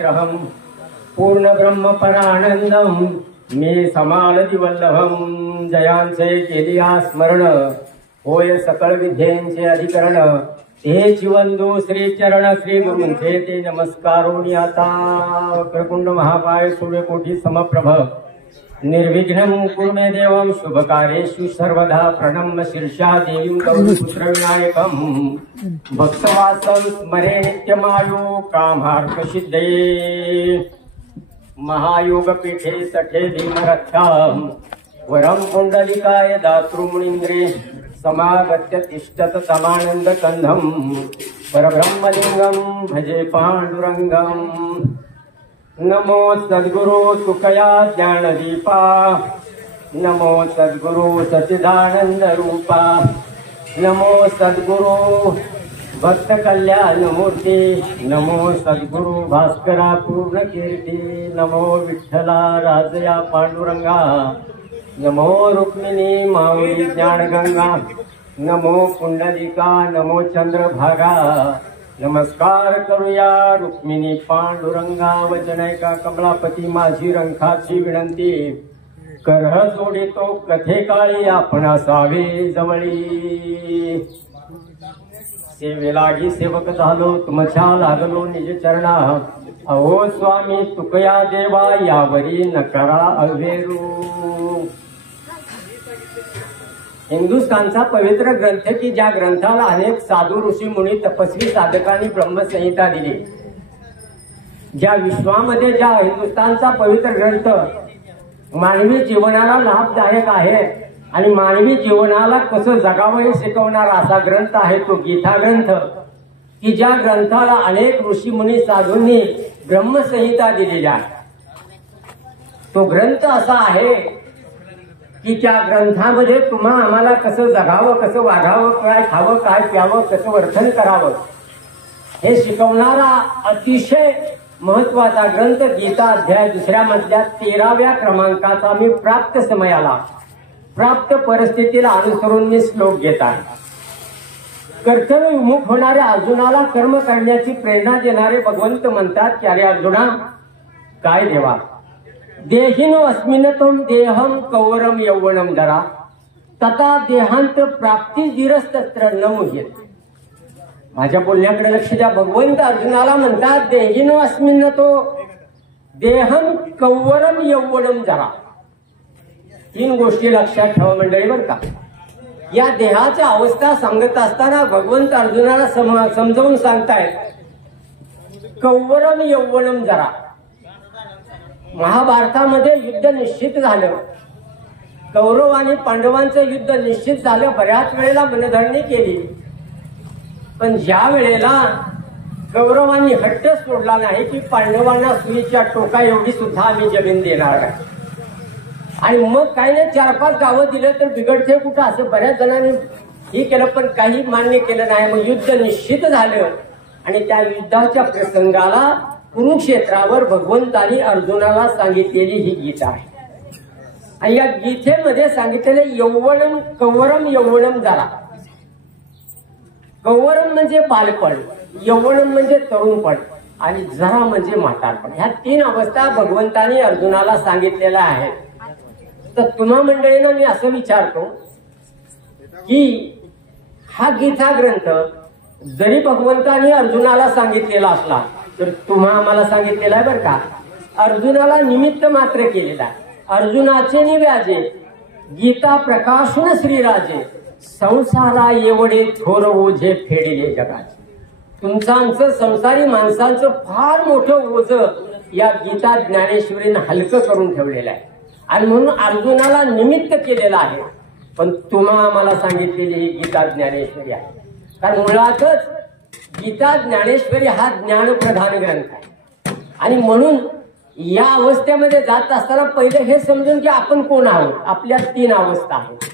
विग्रहम पूर्ण ब्रह्म परानंदम मी समालती वल्लभम जयांचे केलिया स्मरण होय सकळ विद्येंचे अधिकरण हे चिवंदू श्री चरण श्री गुरूंचे ते नमस्कारोनी आता वक्रकुंड महाकाय सूर्यकोटी समप्रभ निर्विघ्नं कुरु मे देवं शुभकार्येषु सर्वदा प्रणम्य शीर्षा देवीं गौरीपुत्रविनायकं भक्तवासं स्मरे नित्यमायो कामार्थसिद्धये महायोगपीठे सठे धीमरथ्यां वरं कुण्डलिकाय दातृमुनीन्द्रे समागत्य तिष्ठत समानन्दकन्धं परब्रह्मलिङ्गं भजे पाण्डुरङ्गम् नमो सद्गुरु सुखया ज्ञानदीपा नमो सद्गुरु सच्चिदानंद रूपा नमो सद्गुरु भक्त कल्याण मूर्ती नमो सद्गुरु भास्करा पूर्ण कीर्ती नमो विठ्ठला राजया पांडुरंगा नमो रुक्मिणी माऊली ज्ञानगंगा नमो पुंडलिका नमो चंद्रभागा नमस्कार करूया रुक्मिणी पांडुरंगा वचनैका कमलापती माझी रंखाची विनंती करह जोडितो कथे काळी आपण असावे जवळी सेवेलागी सेवक झालो तुमच्या लागलो निज चरणा अहो स्वामी तुकया देवा यावरी नकरा अवेरू हिंदुस्थानचा पवित्र ग्रंथ की ज्या ग्रंथाला अनेक साधू ऋषी मुनी तपस्वी साधकांनी ब्रह्मसंहिता दिली ज्या विश्वामध्ये ज्या हिंदुस्थानचा पवित्र ग्रंथ मानवी जीवनाला लाभदायक आहे आणि मानवी जीवनाला कसं जगावं हे शिकवणारा असा ग्रंथ आहे तो गीता ग्रंथ की ज्या ग्रंथाला अनेक ऋषी मुनी साधूंनी ब्रह्मसंहिता दिलेली आहे तो ग्रंथ असा आहे की त्या ग्रंथामध्ये तुम्हा आम्हाला कसं जगावं कसं वागावं काय खावं काय प्यावं कसं वर्तन करावं हे शिकवणारा अतिशय महत्वाचा ग्रंथ गीता अध्याय दुसऱ्या मधल्या 13व्या क्रमांकाचा मी प्राप्त समयाला प्राप्त परिस्थितीला अनुसरून मी श्लोक घेत आहे कर्तव्य विमुख होणाऱ्या अर्जुनाला कर्म करण्याची प्रेरणा देणारे भगवंत म्हणतात की अरे अर्जुना काय देवा देहिनो अस्मिनतम देहम कौरम यौवनम जरा तथा देहांत प्राप्ती धीरस्तत्र न मुह्यते माझ्या बोलण्याकडे लक्ष द्या भगवंत अर्जुनाला म्हणतात देहिनो अस्मिनतो देहम कौरम यौवनम जरा 3 गोष्टी लक्षात ठेवा मंडळी बरं का या देहाच्या अवस्था सांगत असताना भगवंत अर्जुनाला समजावून सांगतायत कौरम यौवनम जरा महाभारतामध्ये युद्ध निश्चित झालं कौरव आणि पांडवांचं युद्ध निश्चित झालं बऱ्याच वेळेला मनधरणी केली पण ज्या वेळेला कौरवांनी हट्ट सोडला नाही की पांडवांना सुईच्या टोका एवढी सुद्धा आम्ही जमीन देणार आहे आणि मग काही नाही 4-5 गावं दिलं तर बिघडते कुठं असं बऱ्याच जणांनी हे केलं पण काही मान्य केलं नाही मग युद्ध निश्चित झालं आणि त्या युद्धाच्या प्रसंगाला कुरुक्षेत्रावर भगवंतानी अर्जुनाला सांगितलेली ही गीता आहे आणि या गीतेमध्ये सांगितलेले यौवनम कौरम यौवनम जरा कौरम म्हणजे बालपण यौवनम म्हणजे तरुणपण आणि जरा म्हणजे म्हातारपण ह्या 3 अवस्था भगवंतानी अर्जुनाला सांगितलेल्या आहेत तर तुम्हा मंडळींना मी असं विचारतो की हा गीता ग्रंथ जरी भगवंतानी अर्जुनाला सांगितलेला असला तर तुम्हा आम्हाला सांगितलेला आहे बरं का अर्जुनाला निमित्त मात्र केलेला आहे अर्जुनाचे निव्याजे गीता प्रकाशून श्रीराजे संसारा एवढे थोर ओझे फेडिले जगाचे तुमचं आमचं संसारी माणसांचं फार मोठं ओझ या गीता ज्ञानेश्वरीनं हलकं करून ठेवलेलं आहे आणि म्हणून अर्जुनाला निमित्त केलेलं आहे पण तुम्हा आम्हाला सांगितलेली ही गीता ज्ञानेश्वरी आहे कारण मुळातच गीता ज्ञानेश्वरी हा ज्ञानप्रधान ग्रंथ आहे आणि म्हणून या अवस्थेमध्ये जात असताना पहिले हे समजून की आपण कोण आहोत आपल्या 3 अवस्था आहेत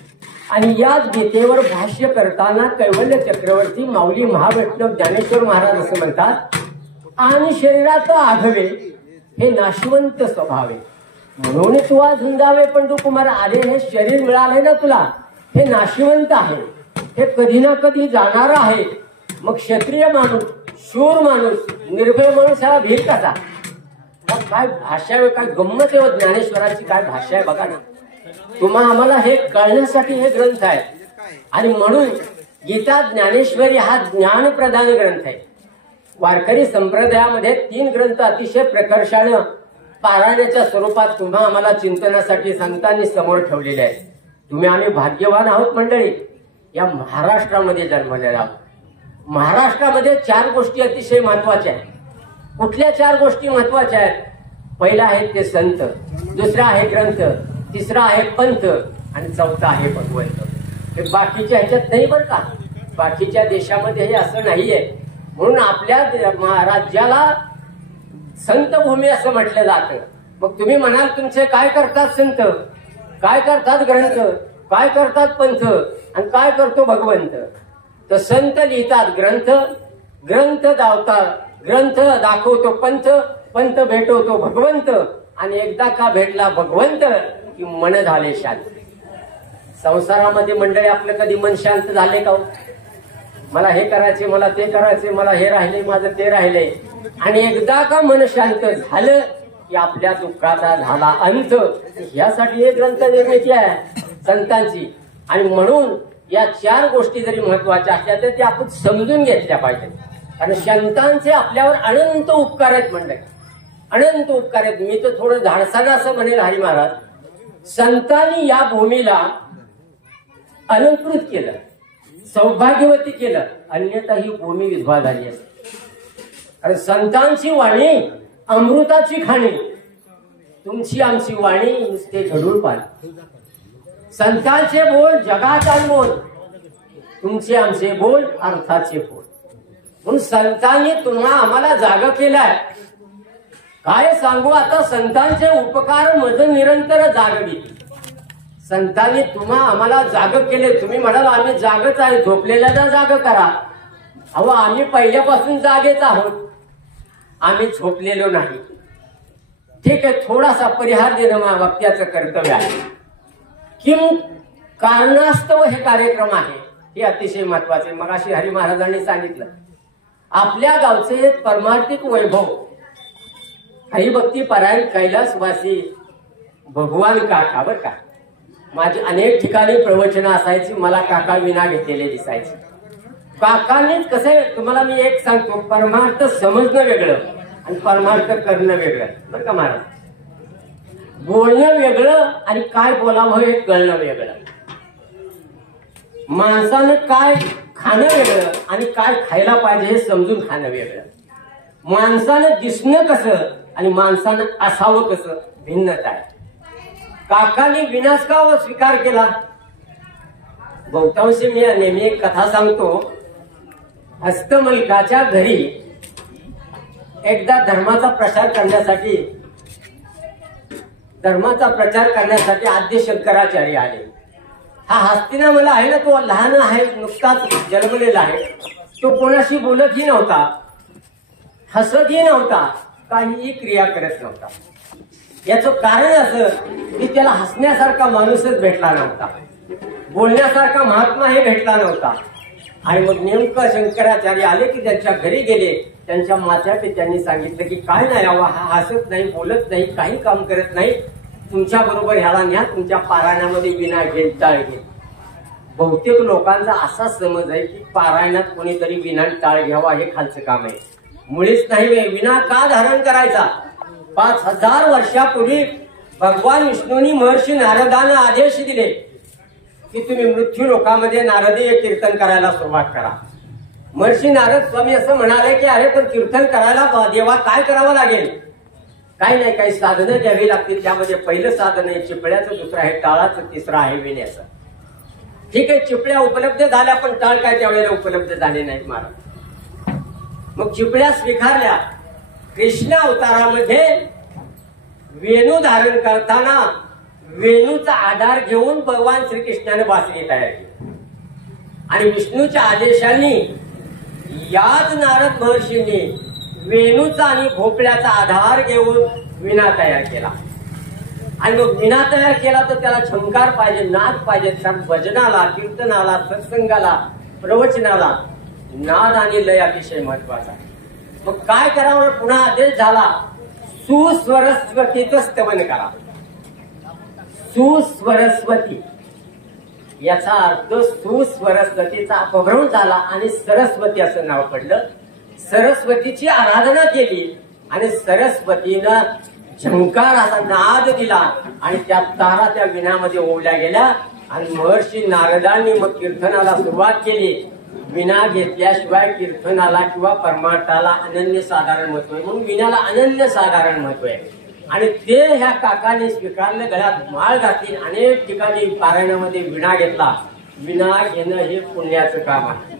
आणि याच गीतेवर भाष्य करताना कैवल्य चक्रवर्ती माऊली महावैष्णव ज्ञानेश्वर महाराज असं म्हणतात आणि शरीराचं आघवे हे नाशवंत स्वभाव आहे म्हणून तू आज झुंजावे पण तू कुमार आले हे शरीर मिळाले ना तुला हे नाशवंत आहे हे कधी ना कधी जाणार आहे मग क्षत्रिय माणूस शूर माणूस निर्भय माणूस ह्याला भीर कसा काय भाषा आहे, काय गंमत आहे ज्ञानेश्वराची, काय भाषा आहे बघा ना. तुम्हा आम्हाला हे कळण्यासाठी हे ग्रंथ आहे. आणि म्हणून गीता ज्ञानेश्वरी हा ज्ञानप्रधान ग्रंथ आहे. वारकरी संप्रदायामध्ये 3 ग्रंथ अतिशय प्रकर्षानं पारायणाच्या स्वरूपात तुम्हा आम्हाला चिंतनासाठी संतांनी समोर ठेवलेले आहेत. तुम्ही आम्ही भाग्यवान आहोत मंडळी, या महाराष्ट्रामध्ये जन्मलेला आहोत. महाराष्ट्रामध्ये 4 गोष्टी अतिशय महत्वाच्या आहेत. कुठल्या 4 गोष्टी महत्वाच्या आहेत? पहिला आहे ते संत, दुसरा आहे ग्रंथ, तिसरा आहे पंथ आणि चौथा आहे भगवंत. हे बाकीच्या ह्याच्यात नाही बरं का. बाकीच्या देशामध्ये हे असं नाहीये. म्हणून आपल्या राज्याला संत भूमी असं म्हटलं जातं. मग तुम्ही म्हणाल तुमचे काय करतात संत, काय करतात ग्रंथ, काय करतात पंथ आणि काय करतो भगवंत. तर संत लिहितात ग्रंथ, ग्रंथ ग्रंथ दाखवतो पंथ, पंथ भेटवतो भगवंत आणि एकदा का भेटला भगवंत की मन झाले शांत. संसारामध्ये मंडळी आपलं कधी मन शांत झाले का? मला हे करायचे, मला ते करायचे, मला हे राहिले, माझं ते राहिले. आणि एकदा का मन शांत झालं की आपल्या दुःखाचा झाला अंत. यासाठी हे ग्रंथ निर्मिती आहे संतांची. आणि म्हणून या 4 गोष्टी जरी महत्वाच्या असल्या तर त्या आपण समजून घेतल्या पाहिजेत. कारण संतांचे आपल्यावर अनंत उपकार आहेत मंडळी, अनंत उपकार आहेत. मी तर थोडं धाडसानं असं म्हणेल हरी महाराज, संतांनी या भूमीला अलंकृत केलं, सौभाग्यवती केलं, अन्यथा ही भूमी विधवा झाली असते. आणि संतांची वाणी अमृताची खाणी, तुमची आमची वाणी नुसते झडूळ पाणी. संतांचे बोल जगात अनमोल, तुमचे आमचे बोल अर्थाचे बोल. म्हणून संतांनी तुम्हा आम्हाला जाग केलाय. काय सांगू आता, संतांचे उपकार मज निरंतर जागवी. संतांनी तुम्हा आम्हाला जाग केले. तुम्ही म्हणाल आम्ही जागच आहे, झोपलेल्याला जाग करा. अहो आम्ही पहिल्यापासून जागेच आहोत, आम्ही झोपलेलो नाही. ठीक आहे, थोडासा परिहार देणं वक्त्याचं कर्तव्य आहे. किम कारणास्तव हे कार्यक्रम आहे, हे अतिशय महत्वाचे. मगाशी हरी महाराजांनी सांगितलं आपल्या गावचे परमार्थिक वैभव. हरिभक्ती परायण कैलासवासी भगवान काका बरं का. माझी अनेक ठिकाणी प्रवचनं असायची, मला काका विना घेतलेले दिसायचे. काकांनीच कसं, तुम्हाला मी एक सांगतो, परमार्थ समजणं वेगळं आणि परमार्थ करणं वेगळं बरं का महाराज. बोलणं वेगळं आणि काय बोलावं हे कळणं वेगळं. माणसानं काय खाणं वेगळं आणि काय खायला पाहिजे हे समजून खाणं वेगळं. माणसानं दिसणं कसं आणि माणसानं असावं कसं भिन्नता आहे. काकांनी विनाश का स्वीकार केला? बहुतांशी मी नेहमी एक कथा सांगतो. हस्तमलिकाच्या घरी एकदा धर्माचा प्रचार करण्यासाठी आद्य शंकराचार्य आले. हा हस्तिनापुर आहे ना, तो लहान आहे, नुकताच जन्मलेला आहे. तो कोणाशी बोलतही नव्हता, हसतही नव्हता, काहीही क्रिया करत नव्हता. याचं कारण असं की त्याला हसण्यासारखा माणूसच भेटला नव्हता, बोलण्यासारखा महात्मा हे भेटला नव्हता. आणि मग नेमकं शंकराचार्य आले की त्यांच्या घरी गेले. त्यांच्या मात्यापित्यांनी सांगितलं की काय नाही, हा हसत नाही, बोलत नाही, काही काम करत नाही, तुमच्या बरोबर ह्याला न्या, तुमच्या पारायणामध्ये विना घेत टाळ घे. बहुतेक लोकांचा असा समज आहे की पारायणात कोणीतरी विना टाळ घ्यावा हे खालचं काम आहे. मुळीच नाही. विना का धारण करायचा? 5000 वर्षापूर्वी भगवान विष्णूंनी महर्षी नारदांना आदेश दिले की तुम्ही मृत्यू लोकामध्ये नारदीय कीर्तन करायला सुरुवात करा. महर्षी नारद स्वामी असं म्हणाले की अरे पण कीर्तन करायला देवा काय करावं लागेल? काही नाही, काही साधनं घ्यावी लागतील. त्यामध्ये पहिलं साधन आहे चिपळ्याचं, दुसरं आहे टाळाचं, तिसरं आहे विण्याचं. ठीक आहे, चिपळ्या उपलब्ध झाल्या पण टाळ काय त्यावेळेला उपलब्ध झाले नाहीत महाराज. मग चिपळ्या स्वीकारल्या. कृष्ण अवतारामध्ये वेणू धारण करताना वेणूचा आधार घेऊन भगवान श्रीकृष्णाने बासरी तयार केली. आणि विष्णूच्या आदेशाने याच नारद महर्षींनी वेणूचा आणि भोपळ्याचा आधार घेऊन विणा तयार केला. आणि मग विणा तयार केला तर त्याला झंकार पाहिजे, नाद पाहिजे. भजनाला, कीर्तनाला, सत्संगाला, प्रवचनाला नाद आणि लय अतिशय महत्वाचा. मग काय करावं? पुन्हा आदेश झाला सुस्वरस्वतीचं स्तवन करा. सुस्वरस्वती याचा अर्थ सुस्वरस्वतीचा अपभ्रंश झाला आणि सरस्वती असं नाव पडलं. सरस्वतीची आराधना केली आणि सरस्वतीनं झंकार असा नाद दिला आणि त्या तारा त्या विणामध्ये ओवल्या गेल्या आणि महर्षी नारदांनी मग कीर्तनाला सुरुवात केली. विणा घेतल्याशिवाय कीर्तनाला किंवा परमार्थाला अनन्य साधारण महत्व आहे, म्हणून विण्याला अनन्य साधारण महत्व आहे. आणि ते ह्या काकाने स्वीकारलं, गळ्यात माळ घातली, अनेक ठिकाणी पारायणामध्ये विणा घेतला. विणा घेणं हे पुण्याचं काम आहे.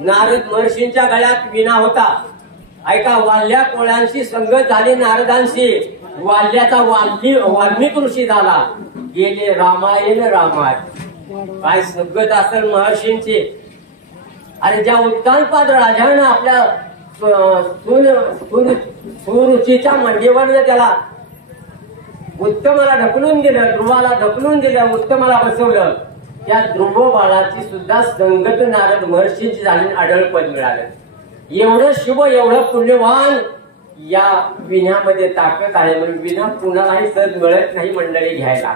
नारद महर्षींच्या गळ्यात विणा होता. ऐका, वाल्ल्या कोळ्यांशी संगत झाली नारदांशी. वाल्याचा वाल्मिक ऋषी झाला. गेले रामायण काय संगत असेल महर्षींची. आणि ज्या उत्तानपाद राजानं आपल्या सुरुचीच्या मांडीवर त्याला उत्तमाला ढकलून दिलं, ध्रुवाला ढकलून दिलं, उत्तमाला बसवलं, त्या ध्रुव बाळाची सुद्धा संगत नारद महर्षींची झाली, आढळपद मिळालं. एवढं शुभ, एवढं पुण्यवान या विण्यामध्ये ताकद आहे. म्हणून विणा कुणालाही सहज मिळत नाही मंडळी घ्यायला.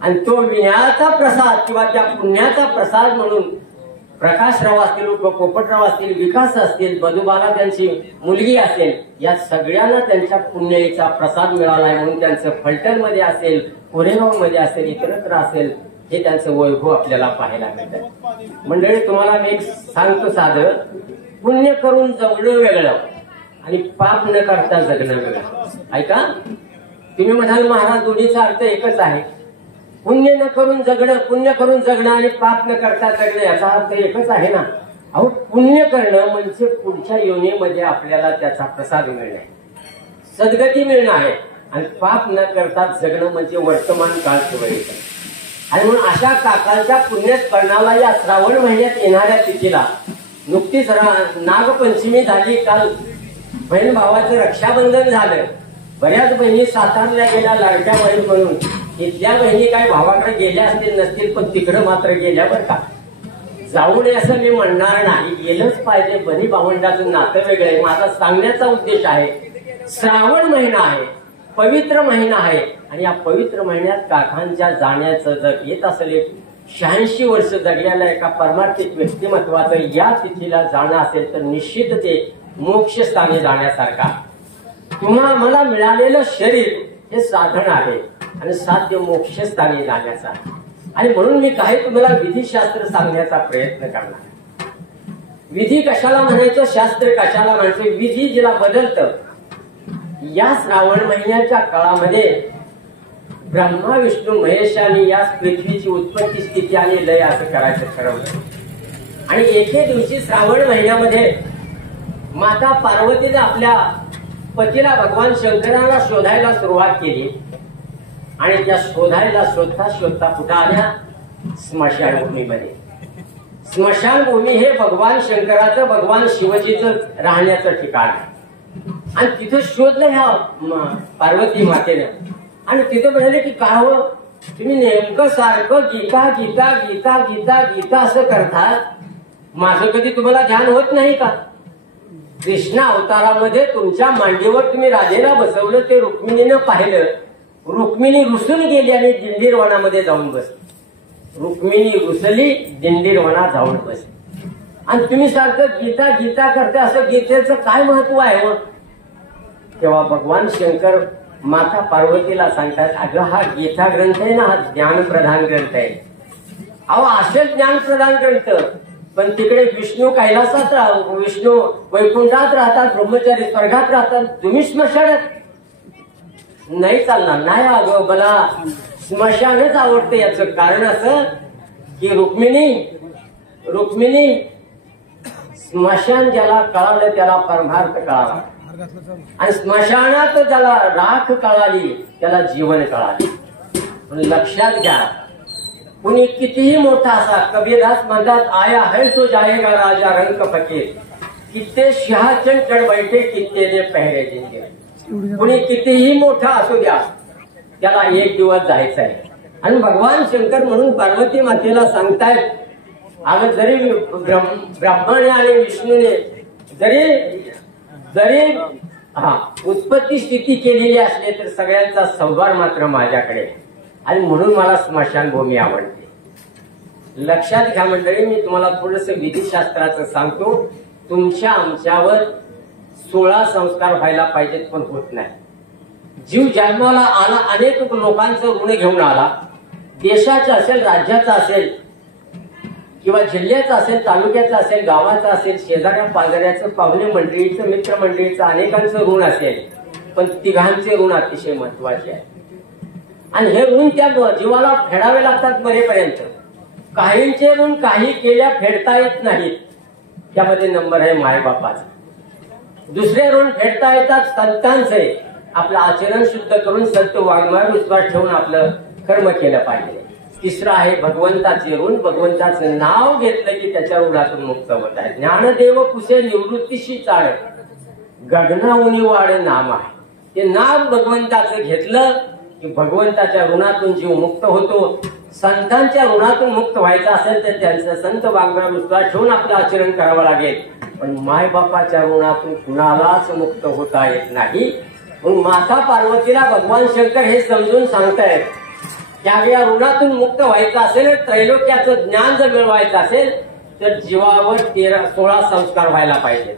आणि तो विण्याचा प्रसाद किंवा त्या पुण्याचा प्रसाद म्हणून प्रकाशराव असतील, पोपटराव असतील, विकास असतील, बधुबाला त्यांची मुलगी असेल, या सगळ्यांना त्यांच्या पुण्याचा प्रसाद मिळाला आहे. म्हणून त्यांचं फलटणमध्ये असेल, कोरेगाव मध्ये असेल, इतरत्र असेल, हे त्यांचं वैभव आपल्याला पाहायला मिळतं. मंडळी, तुम्हाला मी एक सांगतो साधं, पुण्य करून जगणं वेगळं आणि पाप न करता जगणं वेगळं. ऐका, तुम्ही म्हणाल महाराज दोन्हीचा अर्थ एकच आहे. पुण्य न करून जगणं, पुण्य करून जगणं आणि पाप न करता जगणं याचा अर्थ एकच आहे ना. अहो, पुण्य करणं म्हणजे पुढच्या योनीमध्ये आपल्याला त्याचा प्रसाद मिळणे, सद्गती मिळणं आहे. आणि पाप न करता जगणं म्हणजे वर्तमान काळ सुरळीत. आणि म्हणून अशा काकांच्या पुण्यस्मरणाला या श्रावण महिन्यात येणाऱ्या तिथीला नुकतीच नागपंचमी झाली. काल बहीण भावाचं रक्षाबंधन झालं. बऱ्याच बहिणी सातारला गेल्या लाडक्या बहीण म्हणून. इथल्या बहिणी काय भावाकडे गेल्या असतील नसतील, पण तिकडं मात्र गेल्या बरं का. जाऊ नये असं मी म्हणणार नाही, गेलंच पाहिजे. बहिणी भावंडाचं नातं वेगळं आहे. माझा सांगण्याचा उद्देश आहे, श्रावण महिना आहे, पवित्र महिना आहे. आणि या पवित्र महिन्यात काकांच्या जाण्याचं जर येत असेल, 86 वर्ष जगलेल्या एका परमार्थिक व्यक्तिमत्वाचं या तिथीला जाणं असेल तर निश्चित ते मोक्षस्थानी जाण्यासारखा. तुम्हाला मला मिळालेलं शरीर हे साधन आहे आणि साध्य मोक्षस्थानी जाण्याचा. आणि म्हणून मी काही तुम्हाला विधिशास्त्र सांगण्याचा प्रयत्न करणार. विधी कशाला म्हणायचं, शास्त्र कशाला म्हणायचं, विधी जिला बदलतं. या श्रावण महिन्याच्या काळामध्ये ब्रह्मा विष्णू महेशांनी या पृथ्वीची उत्पत्ती स्थिती आणि लय असं करायचं ठरवलं. आणि एके दिवशी श्रावण महिन्यामध्ये माता पार्वतीने आपल्या पतीला भगवान शंकराला शोधायला सुरुवात केली. आणि त्या शोधायला शोधता शोधता कुठं आल्या, स्मशानभूमीमध्ये. स्मशानभूमी हे भगवान शंकराचं, भगवान शिवजीचं राहण्याचं ठिकाण आहे. आणि तिथं शोधलं ह्या पार्वती मातेनं. आणि तिथं म्हणाले की का हो, तुम्ही नेमकं सारखं गीता गीता गीता गीता गीता असं करता, माझं कधी तुम्हाला ध्यान होत नाही का? कृष्ण अवतारामध्ये तुमच्या मांडीवर तुम्ही राजेला बसवलं, ते रुक्मिणीनं पाहिलं. रुक्मिणी रुसून गेली आणि दिंडीर वनामध्ये जाऊन बसली. रुक्मिणी रुसली, दिंडीर वनात जाऊन बसली. आणि तुम्ही सारखं गीता गीता करते, असं गीतेचं काय महत्व आहे? तेव्हा भगवान शंकर माता पार्वतीला सांगतात, अगं हा गीता ग्रंथ आहे ना, हा ज्ञानप्रधान ग्रंथ आहे. अहो असेल ज्ञानप्रधान ग्रंथ, पण तिकडे विष्णू कैलासात, विष्णू वैकुंठात राहतात, ब्रह्मचारी स्वर्गात राहतात, तुम्ही स्मशानात नाही चालणार. नाही अगं, मला स्मशानच आवडतं. याचं कारण असं की रुक्मिणी स्मशान ज्याला कळालं त्याला परमार्थ कळाला, आणि स्मशानात ज्याला राख कळाली त्याला जीवन कळाले. लक्षात घ्या, कुणी कितीही मोठा असा, कबीरदास म्हणतात, आया है तो जाएगा राजा रंग फकीर, कित्ते सिंहासन चढ बैठे कित्ते ने पहरे जिंके. कुणी कितीही मोठा असू द्या, त्याला एक दिवस जायचं आहे. आणि भगवान शंकर म्हणून पार्वती मातेला सांगतायत, अगं जरी ब्रह्माने आणि विष्णूने जरी उत्पत्ती स्थिती केलेली असले तर सगळ्यांचा संभार मात्र माझ्याकडे, आणि म्हणून मला स्मशानभूमी आवडते. लक्षात घ्या मंडळी, मी तुम्हाला थोडस विधिशास्त्राचं सांगतो. तुमच्या आमच्यावर 16 संस्कार व्हायला पाहिजेत, पण होत नाही. जीव जन्माला आला, अनेक लोकांचं ऋण घेऊन आला. देशाचं असेल, राज्याचं असेल, किंवा जिल्ह्याचं असेल, तालुक्याचं असेल, गावाचं असेल, शेजाऱ्या पाजाऱ्याचं, पाहुणे मंडळीचं, मित्रमंडळीचं, अनेकांचं ऋण असेल, पण तिघांचे ऋण अतिशय महत्वाचे आहे. आणि हे ऋण त्या जीवाला फेडावे लागतात मरेपर्यंत. काहींचे ऋण काही केल्या फेडता येत नाहीत, त्यामध्ये नंबर आहे मायबापाचा. दुसरे ऋण फेडता येतात संतांचे. आपलं आचरण शुद्ध करून संत वाङ्मयावर विश्वास ठेवून आपलं कर्म केलं पाहिजे. तिसरं आहे भगवंताचे ऋण. भगवंताचं नाव घेतलं की त्याच्या ऋणातून मुक्त होत आहे. ज्ञानदेव कुसे निवृत्तीशी चाळ, गगनाउनी वाढ नाम आहे. ते नाम भगवंताचं घेतलं की भगवंताच्या ऋणातून जीव मुक्त होतो. संतांच्या ऋणातून मुक्त व्हायचं असेल तर त्यांचं संत वाङ्मयावर विश्वास ठेवून आपलं आचरण करावं लागेल. पण मायबापाच्या ऋणातून कुणालाच मुक्त होता येत नाही. म्हणून माता पार्वतीला भगवान शंकर हे समजून सांगतायत, त्या ऋणातून मुक्त व्हायचं असेल, त्रैलोक्याचं ज्ञान जर मिळवायचं असेल तर जीवावर 16 संस्कार व्हायला पाहिजेत.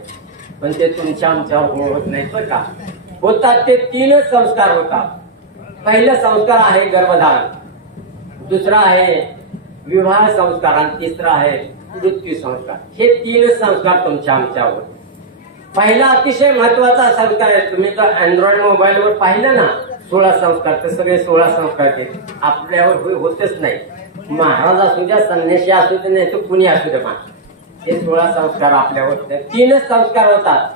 पण ते तुमच्या आमच्यावर होत नाहीत बरं का. होतात ते 3 संस्कार होतात. पहिलं संस्कार आहे गर्भधान, दुसरा आहे विवाह संस्कार, आणि तिसरा आहे मृत्यू संस्कार. हे 3 संस्कार तुमच्या आमच्यावर. पहिला अतिशय महत्वाचा संस्कार आहे. तुम्ही जर अँड्रॉइड मोबाईलवर पाहिलं ना 16 संस्कार, तर सगळे 16 संस्कार ते आपल्यावर होतच नाही. महाराज असू द्या, संन्यासी असू दे, नाही तर कुणी असू दे, हे 16 संस्कार आपल्यावर 3 संस्कार होतात.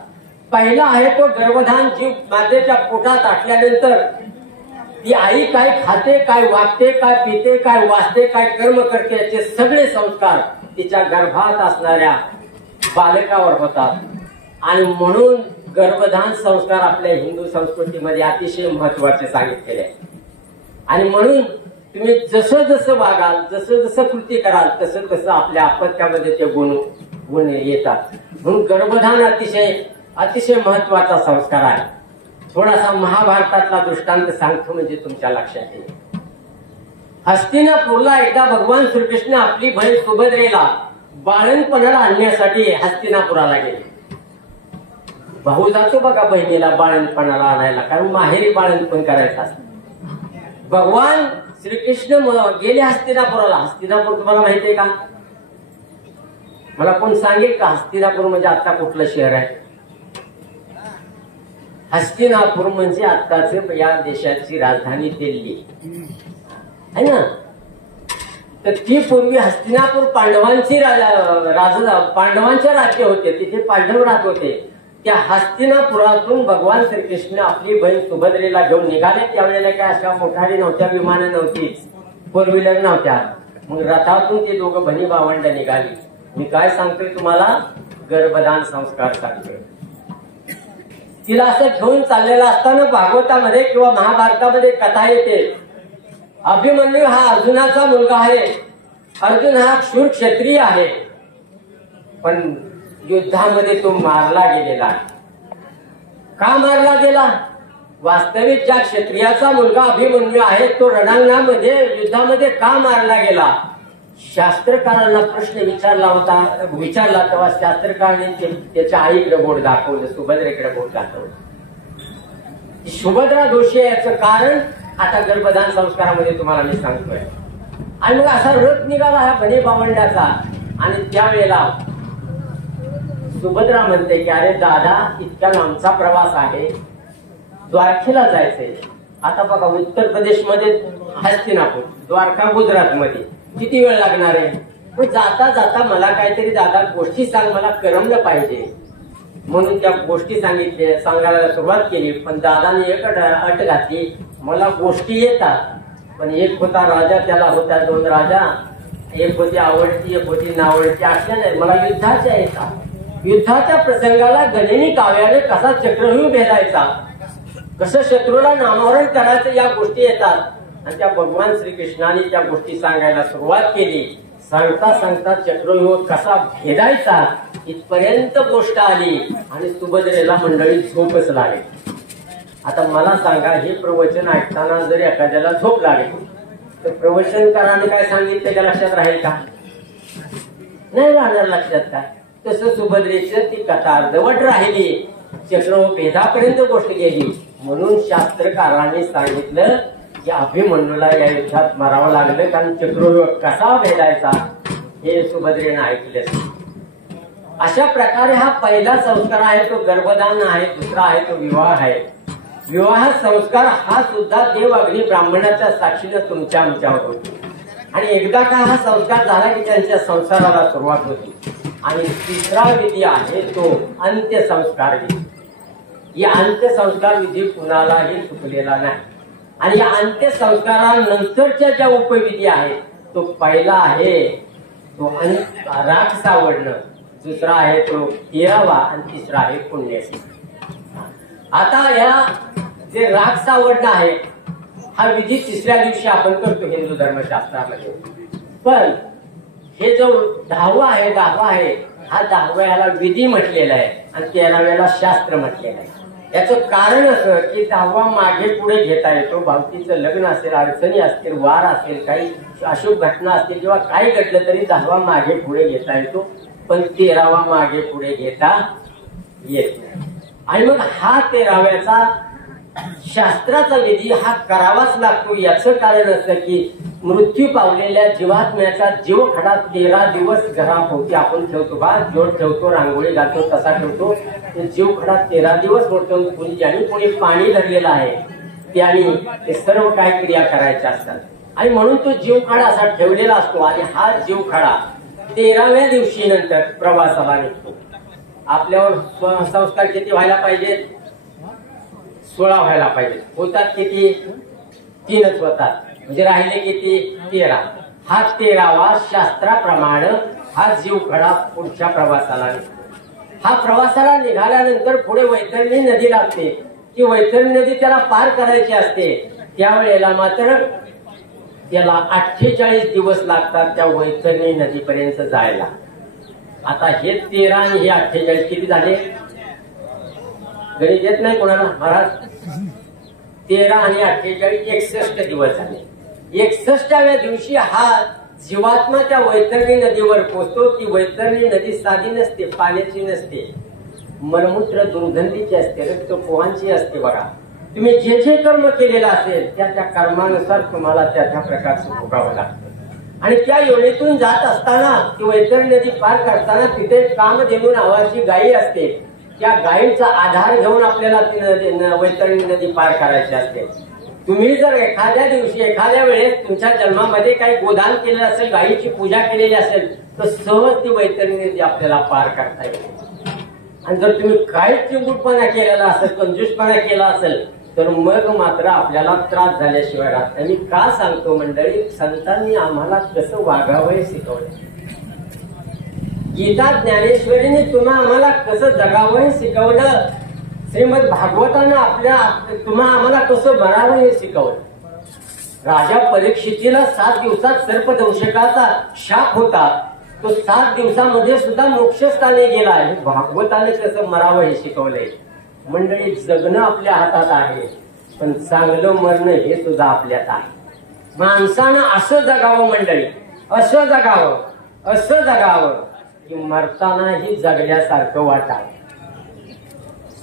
पहिला आहे तो गर्भधान. जीव मातेच्या पोटात टाकल्यानंतर ती आई काय खाते, काय वागते, काय पिते, काय वाचते, काय कर्म करते, याचे सगळे संस्कार तिच्या गर्भात असणाऱ्या बालकावर होतात. आणि म्हणून गर्भधान संस्कार आपल्या हिंदू संस्कृतीमध्ये अतिशय महत्वाचे सांगितलेले आहे. आणि म्हणून तुम्ही जसं जसं वागाल, जसं जसं कृती कराल, तसं तसं आपल्या अपत्यामध्ये ते गुण येतात. म्हणून गर्भधान अतिशय महत्वाचा संस्कार आहे. थोडासा महाभारतातला दृष्टांत सांगतो म्हणजे तुमच्या लक्षात येईल. हस्तिनापूरला एकदा भगवान श्रीकृष्ण आपली बहीण सुभद्रेला बाळणपणाला आणण्यासाठी हस्तिनापुराला गेले. भाऊ जातो बघा बहिणीला बाळणपणाला आणायला, कारण माहेरी बाळणपण करायचं असतं. भगवान श्रीकृष्ण गेले हस्तिनापुराला. हस्तिनापूर तुम्हाला माहितीये का? मला कोण सांगेल का हस्तिनापूर म्हणजे आता कुठलं शहर आहे? हस्तिनापूर म्हणजे आत्ताचे या देशाची राजधानी दिल्ली आहे ना. तर ती पूर्वी हस्तिनापूर पांडवांचे राज्य होते. तिथे पांडव राहत होते. त्या हस्तिनापुरातून भगवान श्रीकृष्ण आपली बहीण सुभद्रेला घेऊन निघाले. त्यावेळेला काय अशा मोठारी नव्हत्या, विमानं नव्हती, 4 व्हीलर नव्हत्या. मग रथातून ते दोघं बहिणी भावंड निघाली. मी काय सांगतोय तुम्हाला? गर्भधान संस्कार सांगतोय. तिला असं घेऊन चाललेला असताना भागवतामध्ये किंवा महाभारतामध्ये कथा येते. अभिमन्यू हा अर्जुनाचा मुलगा आहे. अर्जुन हा शूर क्षत्रिय आहे, पण युद्धामध्ये तो मारला गेलेला आहे. का मारला गेला? वास्तविक ज्या क्षत्रियाचा मुलगा अभिमन्यू आहे तो रणांगणामध्ये युद्धामध्ये का मारला गेला? शास्त्रकारांना प्रश्न विचारला तेव्हा शास्त्रकारांनी त्याच्या आईकडे बोट दाखवलं, सुभद्रेकडे बोट दाखवलं. सुभद्रा दोषी आहे याचं कारण आता गर्भधान संस्कारामध्ये तुम्हाला मी सांगतोय. आणि मग असा रथ निघाला हा बने भावंडाचा. आणि त्यावेळेला सुभद्रा म्हणते की अरे दादा, इतक्या लांबचा प्रवास आहे, द्वारकेला जायचंय. आता बघा उत्तर प्रदेशमध्ये हस्तिनापूर, द्वारका गुजरात मध्ये किती वेळ लागणार आहे? पण जाता जाता मला काहीतरी दादा गोष्टी सांग, मला करमलं पाहिजे. म्हणून त्या गोष्टी सांगायला सुरुवात केली. पण दादाने एक अट घातली, मला गोष्टी येतात, पण एक होता राजा, त्याला होता 2 राजा, एक होती आवडती, एक होती नावडती. अशा नाही, मला युद्धाच्या येतात. युद्धाच्या प्रसंगाला गणिनी काव्याने कसा चक्रव्यूह भेदायचा, कसं शत्रूला नामोहरण करायचं, या गोष्टी येतात. आणि त्या भगवान श्रीकृष्णाने त्या गोष्टी सांगायला सुरुवात केली. सांगता सांगता चक्रव्यूह कसा भेदायचा इथपर्यंत गोष्ट आली आणि सुभद्रेला मंडळी झोपच लागली. आता मला सांगा, हे प्रवचन ऐकताना जर एखाद्याला झोप लागली तर प्रवचनकाराने काय सांगितलं त्याच्या लक्षात राहील का? नाही राहणार लक्षात. का तसं सुभद्रेची ती कथा अर्धवट राहिली, चक्रव्यूह भेदापर्यंत गोष्ट गेली. म्हणून शास्त्रकारांनी सांगितलं की अभिमन्यूला या युद्धात मारावं लागलं, कारण चक्रव्यूह कसा भेदायचा हे सुभद्रेने ऐकलं. अशा प्रकारे हा पहिला संस्कार आहे तो गर्भदान आहे, दुसरा आहे तो विवाह आहे. विवाह संस्कार हा सुद्धा देव अग्नी ब्राह्मणाच्या साक्षीनं तुमच्या आमच्यावर होतो. आणि एकदा का हा संस्कार झाला की त्यांच्या संसाराला सुरुवात होती. आणि तिसरा विधी आहे तो अंत्यसंस्कार विधी. या अंत्यसंस्कार विधी कुणालाही चुकलेला नाही. आणि या अंत्यसंस्कारानंतरच्या ज्या उपविधी आहेत तो पहिला आहे तो राख सावडणं, दुसरा आहे तो 13वा आणि तिसरा आहे पुण्यस्नान. आता या जे राख सावडणं आहे हा विधी तिसऱ्या दिवशी आपण करतो हिंदू धर्मशास्त्रामध्ये. पण हे जो 10वा आहे हा 10व्याला विधी म्हटलेला आहे आणि 13व्याला शास्त्र म्हटलेलं आहे. याचं कारण असं की 10वा मागे पुढे घेता येतो. भावकीचं लग्न असेल, अडचणी असतील, वार असेल, काही अशुभ घटना असतील किंवा काही घडलं तरी 10वा मागे पुढे घेता येतो. पण 13वा मागे पुढे घेता येत नाही. आणि मग हा 13व्याचा शास्त्राचा विधी हा करावाच लागतो. याचं कारण असं की मृत्यू पावलेल्या जीवात्म्याचा जीवखडा 13 दिवस घराभोवती आपण ठेवतो बा, जोड ठेवतो, रांगोळी घालतो, तसा ठेवतो. जीवखडा 13 दिवस होतो. ज्यांनी कोणी पाणी धरलेलं आहे त्याने ते सर्व काय क्रिया करायच्या असतात. आणि म्हणून तो जीवखडा असा ठेवलेला असतो. आणि हा जीवखडा 13व्या दिवशी नंतर प्रवासाला निघतो. आपल्यावर संस्कार किती व्हायला पाहिजेत? 16 व्हायला पाहिजे. होतात किती? 3च होतात. म्हणजे राहिले किती? 13. हा 13वा शास्त्राप्रमाणे हा जीवखडा पुढच्या प्रवासाला निघतो. हा प्रवासाला निघाल्यानंतर पुढे वैतरणी नदी लागते. ती वैतरणी नदी त्याला पार करायची असते. त्यावेळेला मात्र त्याला 48 दिवस लागतात त्या वैतरणी नदीपर्यंत जायला. आता हे 13 आणि हे 48 किती झाले? गणित येत नाही कोणाला महाराज? 13 आणि 48 61 दिवस झाले. 61व्या दिवशी हा जीवात्मा त्या वैतरणी नदीवर पोहोचतो. ती वैतरणी नदी साधी नसते, पाण्याची नसते, मलमूत्र दुर्गंधीची असते, रक्तपोहांची असते. बघा, तुम्ही जे जे कर्म केलेलं असेल त्या त्या कर्मानुसार तुम्हाला त्या त्या प्रकारचं भोगावं लागतं. आणि त्या योनीतून जात असताना ती वैतरणी नदी पार करताना तिथे कामधेनू नावाची गायी असते. त्या गायीचा आधार घेऊन आपल्याला ती वैतरणी नदी पार करायची असते. तुम्ही जर एखाद्या दिवशी एखाद्या वेळेस तुमच्या जन्मामध्ये काही गोदान केलेलं असेल, गायीची पूजा केलेली असेल तर सहज ती वैतरणी नदी आपल्याला पार करता येईल. आणि जर तुम्ही काहीच चिंबूटपणा केलेला असेल, कंजूसपणा केला असेल तर मग मात्र आपल्याला त्रास झाल्याशिवाय राहत नाही. मी का सांगतो मंडळी, संतांनी आम्हाला कसं वागावं हे शिकवलं. गीता ज्ञानेश्वरीने तुम्हा आम्हाला कसं जगावं हे शिकवलं. श्रीमद भागवतानं तुम्हा आम्हाला कसं भरावं हे शिकवलं. राजा परीक्षितीला 7 दिवसात सर्पदंशकाचा शाप होता. तो 7 दिवसामध्ये सुद्धा मोक्षस्थानी गेला. भागवताने कसं मरावं हे शिकवलंय. मंडळी, जगणं आपल्या हातात आहे, पण चांगलं मरणं हे सुद्धा आपल्यात आहे. माणसानं असं जगावं मंडळी, असं जगावं की मरतानाही जगल्यासारखं वाटावं.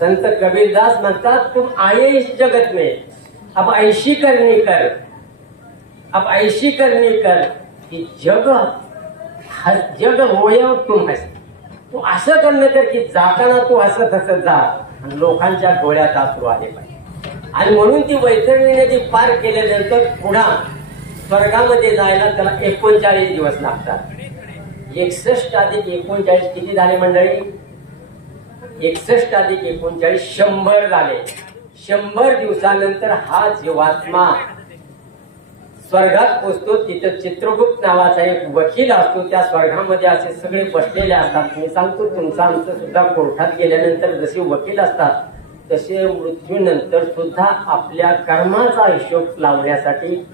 संत कबीरदास म्हणतात, तुम आए इस जगत में अब ऐशी करनी कर की जग होय तुम हस. तू असं करणं कर की जाताना तू हसत जा आणि लोकांच्या डोळ्यात अश्रू आले पाहिजे. आणि म्हणून ती वैतरणी नदी पार केल्यानंतर पुन्हा स्वर्गामध्ये जायला त्याला 39 दिवस लागतात. 61 अधिक 39 किती झाले मंडळी? 61 अधिक 39 100 झाले. 100 दिवसानंतर हा जीवात्मा स्वर्गात पोचतो. तिथं चित्रगुप्त नावाचा एक वकील असतो. त्या स्वर्गामध्ये असे सगळे बसलेले असतात. मी सांगतो, तुमचं आमचं सुद्धा कोर्टात गेल्यानंतर जसे वकील असतात तसे मृत्यूनंतर सुद्धा आपल्या कर्माचा हिशोब लावण्यासाठी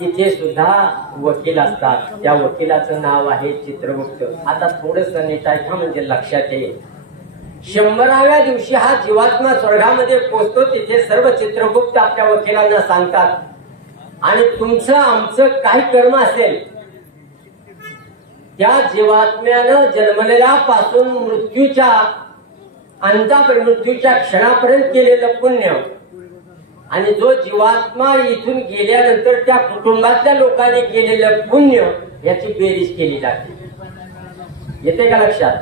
तिथे सुद्धा वकील असतात. त्या वकिलाचं नाव आहे चित्रगुप्त. आता थोडस नीट ऐका म्हणजे लक्षात येईल. 100व्या दिवशी हा जीवात्मा स्वर्गामध्ये पोहोचतो. तिथे सर्व चित्रगुप्त आपल्या वकिलांना सांगतात, आणि तुमचं आमचं काही कर्म असेल त्या जीवात्म्यानं जन्मलेल्यापासून मृत्यूच्या मृत्यूच्या क्षणापर्यंत केलेलं पुण्य, आणि जो जीवात्मा इथून गेल्यानंतर त्या कुटुंबातल्या लोकांनी केलेलं पुण्य, याची बेरीज केली जाते. येते का लक्षात?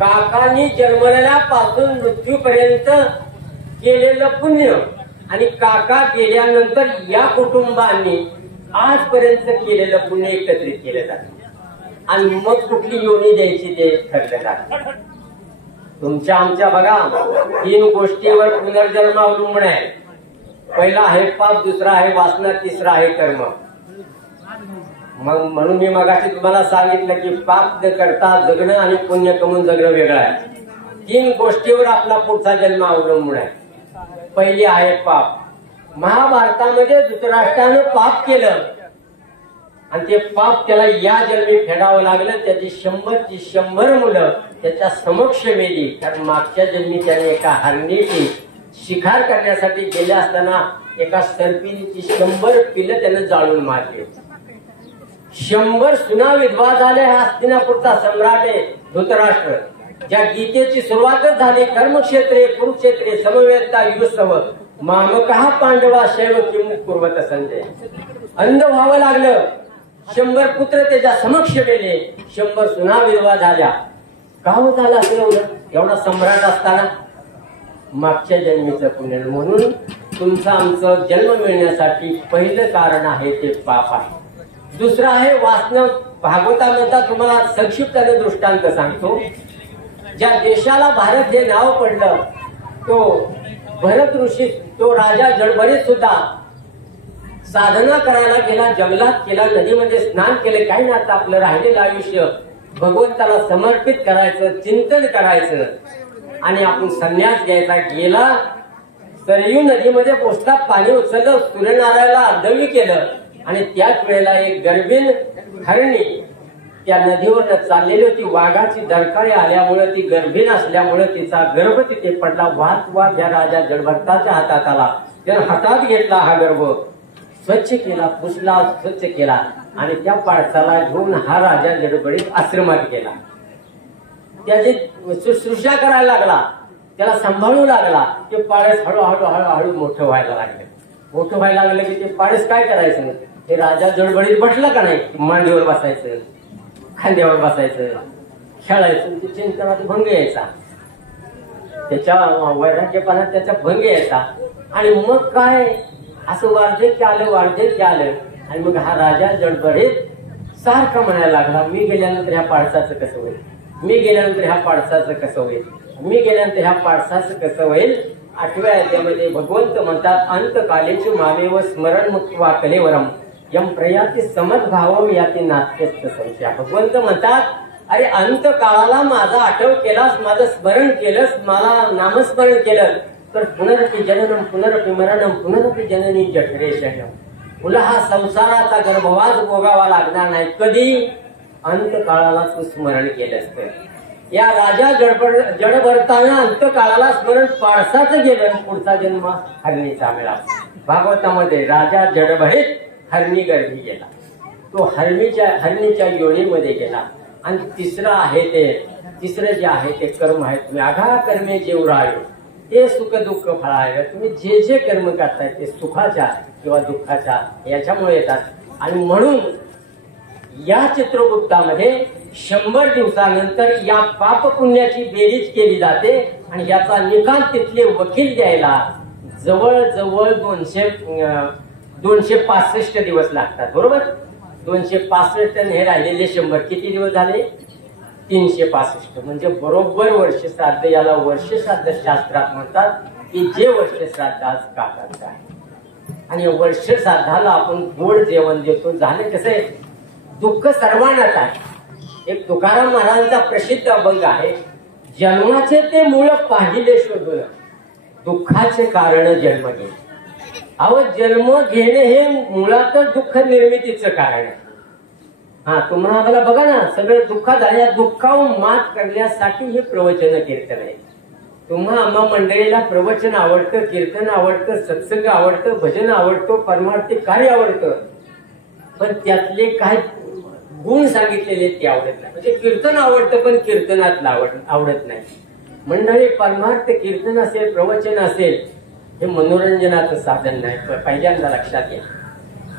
काकांनी जन्मलेल्यापासून मृत्यूपर्यंत केलेलं पुण्य आणि काका गेल्यानंतर या कुटुंबांनी आजपर्यंत केलेलं पुण्य एकत्रित केलं जातं, आणि मग कुठली योनी द्यायची ते ठरलं जातं. तुमच्या आमच्या बघा 3 गोष्टीवर पुनर्जन्म अवलंबून आहे. पहिला आहे पाप, दुसरा आहे वासना, तिसरा आहे कर्म. मग म्हणून मी मगाशी तुम्हाला सांगितलं की पाप न करता जगणं आणि पुण्य कमवून जगणं वेगळं आहे. 3 गोष्टीवर आपला पुढचा जन्म अवलंबून आहे. पहिली आहे पाप. महाभारतामध्ये धृतराष्ट्रानं पाप केलं आणि ते पाप त्याला या जन्मी फेडावं लागलं. त्याची 100 मुलं त्याच्या समक्ष मेली, कारण मागच्या जन्मी त्याने एका हरणीची शिकार करण्यासाठी गेले असताना एका सर्पिणीची 100 पिलं त्यानं जाळून मारले. 100 सुना विधवा झाल्या. हा हस्तिनापूरचा सम्राट आहे धृतराष्ट्र. ज्या गीतेची सुरुवातच झाली, कर्मक्षेत्रे कुरुक्षेत्रे समवेता युस्तव मामकः पांडवा शैव किम कुर्वत संजय. अंध व्हावं लागलं. 100 पुत्र त्याच्या समक्ष गेले. 100 सुना विधवा झाल्या. का हो झाला एवढा सम्राट असताना? मागच्या जन्मीचं पुण्य. म्हणून तुमचं आमचं जन्म मिळण्यासाठी पहिलं कारण आहे ते पाप आहे. दुसरं आहे वासना. भागवतामध्ये तुम्हाला संक्षिप्ताने दृष्टांत सांगतो. ज्या देशाला भारत हे नाव पडलं, तो भरत ऋषी, तो राजा जडभरीत सुद्धा साधना करायला गेला, जंगलात गेला, नदीमध्ये स्नान केले. काही ना, आता आपलं राहिलेलं आयुष्य भगवंताला समर्पित करायचं, चिंतन करायचं आणि आपण संन्यास घ्यायचा. गेला सरयू नदीमध्ये पोचला, पाणी उचललं, सूर्यनारायणाला अर्धवी केलं, आणि त्याच वेळेला एक गर्भीण हरणी त्या नदीवर चाललेली होती. वाघाची दरकाळी आल्यामुळे, ती गर्भीण असल्यामुळे तिचा गर्भ तिथे पडला. वाद या राजा जडभरताच्या हातात आला. त्याने हातात घेतला, हा गर्भ स्वच्छ केला, पुसला, स्वच्छ केला, आणि त्या पाळसाला घेऊन हा राजा जडभरीत आश्रमात गेला. त्याची शुश्रूषा करायला लागला, त्याला सांभाळू लागला. ते पाळस हळूहळू हळूहळू मोठं व्हायला लागलं. मोठं व्हायला लागलं की ते पाळस काय करायचं? ते राजा जडभरीत बसला का नाही, मांडीवर बसायचं, खांद्यावर बसायचं, खेळायचं. चिंतनात भंग यायचा, त्याच्या वैराग्यपणात त्याचा भंग यायचा. आणि मग काय, असं वार्धक्य आलं, आणि मग हा राजा जडभरीत सारखा म्हणायला लागला, मी गेल्यानंतर ह्या पाळसाचं कसं होईल, मी गेल्यानंतर ह्या पाळसाचं कसं होईल, मी गेल्यानंतर ह्या पाळसाचं कसं होईल. 8व्या अध्यायामध्ये भगवंत म्हणतात, अंतकालेची मामेव स्मरण मुक्त्वा कलेवरम यम प्रयाती समद्भाव याती नाट्यस्त संशय. भगवंत म्हणतात, अरे अंत काळाला माझा आठव केलास, माझं स्मरण केलंस, मला नामस्मरण केलं, तर पुनरपि जननम पुनरपि मरणम पुनरपि जननी जठरे शयनम. तुला हा संसाराचा गर्भवास भोगावा लागणार नाही. कधी? अंत काळाला तू स्मरण केलंस तर. या राजा जडभरताना अंतकाळाला स्मरण पाळसाचं गेलं, पुढचा जन्म हरणीचा मिळाला. भागवतामध्ये राजा जडभरीत हरणी गर्भी गेला, तो हरणीच्या योनीमध्ये गेला. आणि तिसरं जे आहे ते कर्म आहे. तुम्ही आघा कर्मे जेवरायो ते सुख दुःख फळाय. तुम्ही जे जे कर्म करताय ते सुखाच्या किंवा दुःखाच्या याच्यामुळे येतात. आणि म्हणून या चित्रगुप्तामध्ये 100 दिवसानंतर या पाप पुण्याची बेरीज केली जाते, आणि याचा निकाल तिथले वकील द्यायला जवळजवळ 265 दिवस लागतात. बरोबर? 265 आणि हे राहिलेले 100 किती दिवस झाले? 365. म्हणजे बरोबर वर्ष श्राद्ध. याला वर्ष श्राद्ध शास्त्रात म्हणतात, की जे वर्ष श्राद्ध आज काकांचं आहे. आणि वर्ष श्राद्धाला आपण गोड जेवण देतो. झाले कसं आहे, दुःख सर्वांनाच आहे. एक तुकाराम महाराजांचा प्रसिद्ध अभंग आहे, जन्माचे ते मूळ पाहिले शोधून दुःखाचे कारण जन्म घेईल. अहो जन्म घेणे हे मुळातच दुःख निर्मितीचं कारण आहे. हा तुम्हाला आम्हाला बघा ना, सगळं दुःखात आहे, या दुःखावर मात करण्यासाठी हे प्रवचन कीर्तन आहे. तुम्हा आम्हा मंडळीला प्रवचन आवडतं, कीर्तन आवडतं, सत्संग आवडतं, भजन आवडतं, परमार्थी कार्य आवडतं, पण त्यातले काय गुण सांगितलेले ते आवडत नाही. म्हणजे कीर्तन आवडतं पण कीर्तनातलं आवडत नाही. मंडळी परमार्थ कीर्तन असेल, प्रवचन असेल, हे मनोरंजनाचं साधन नाही. पहिल्यांदा लक्षात घ्या,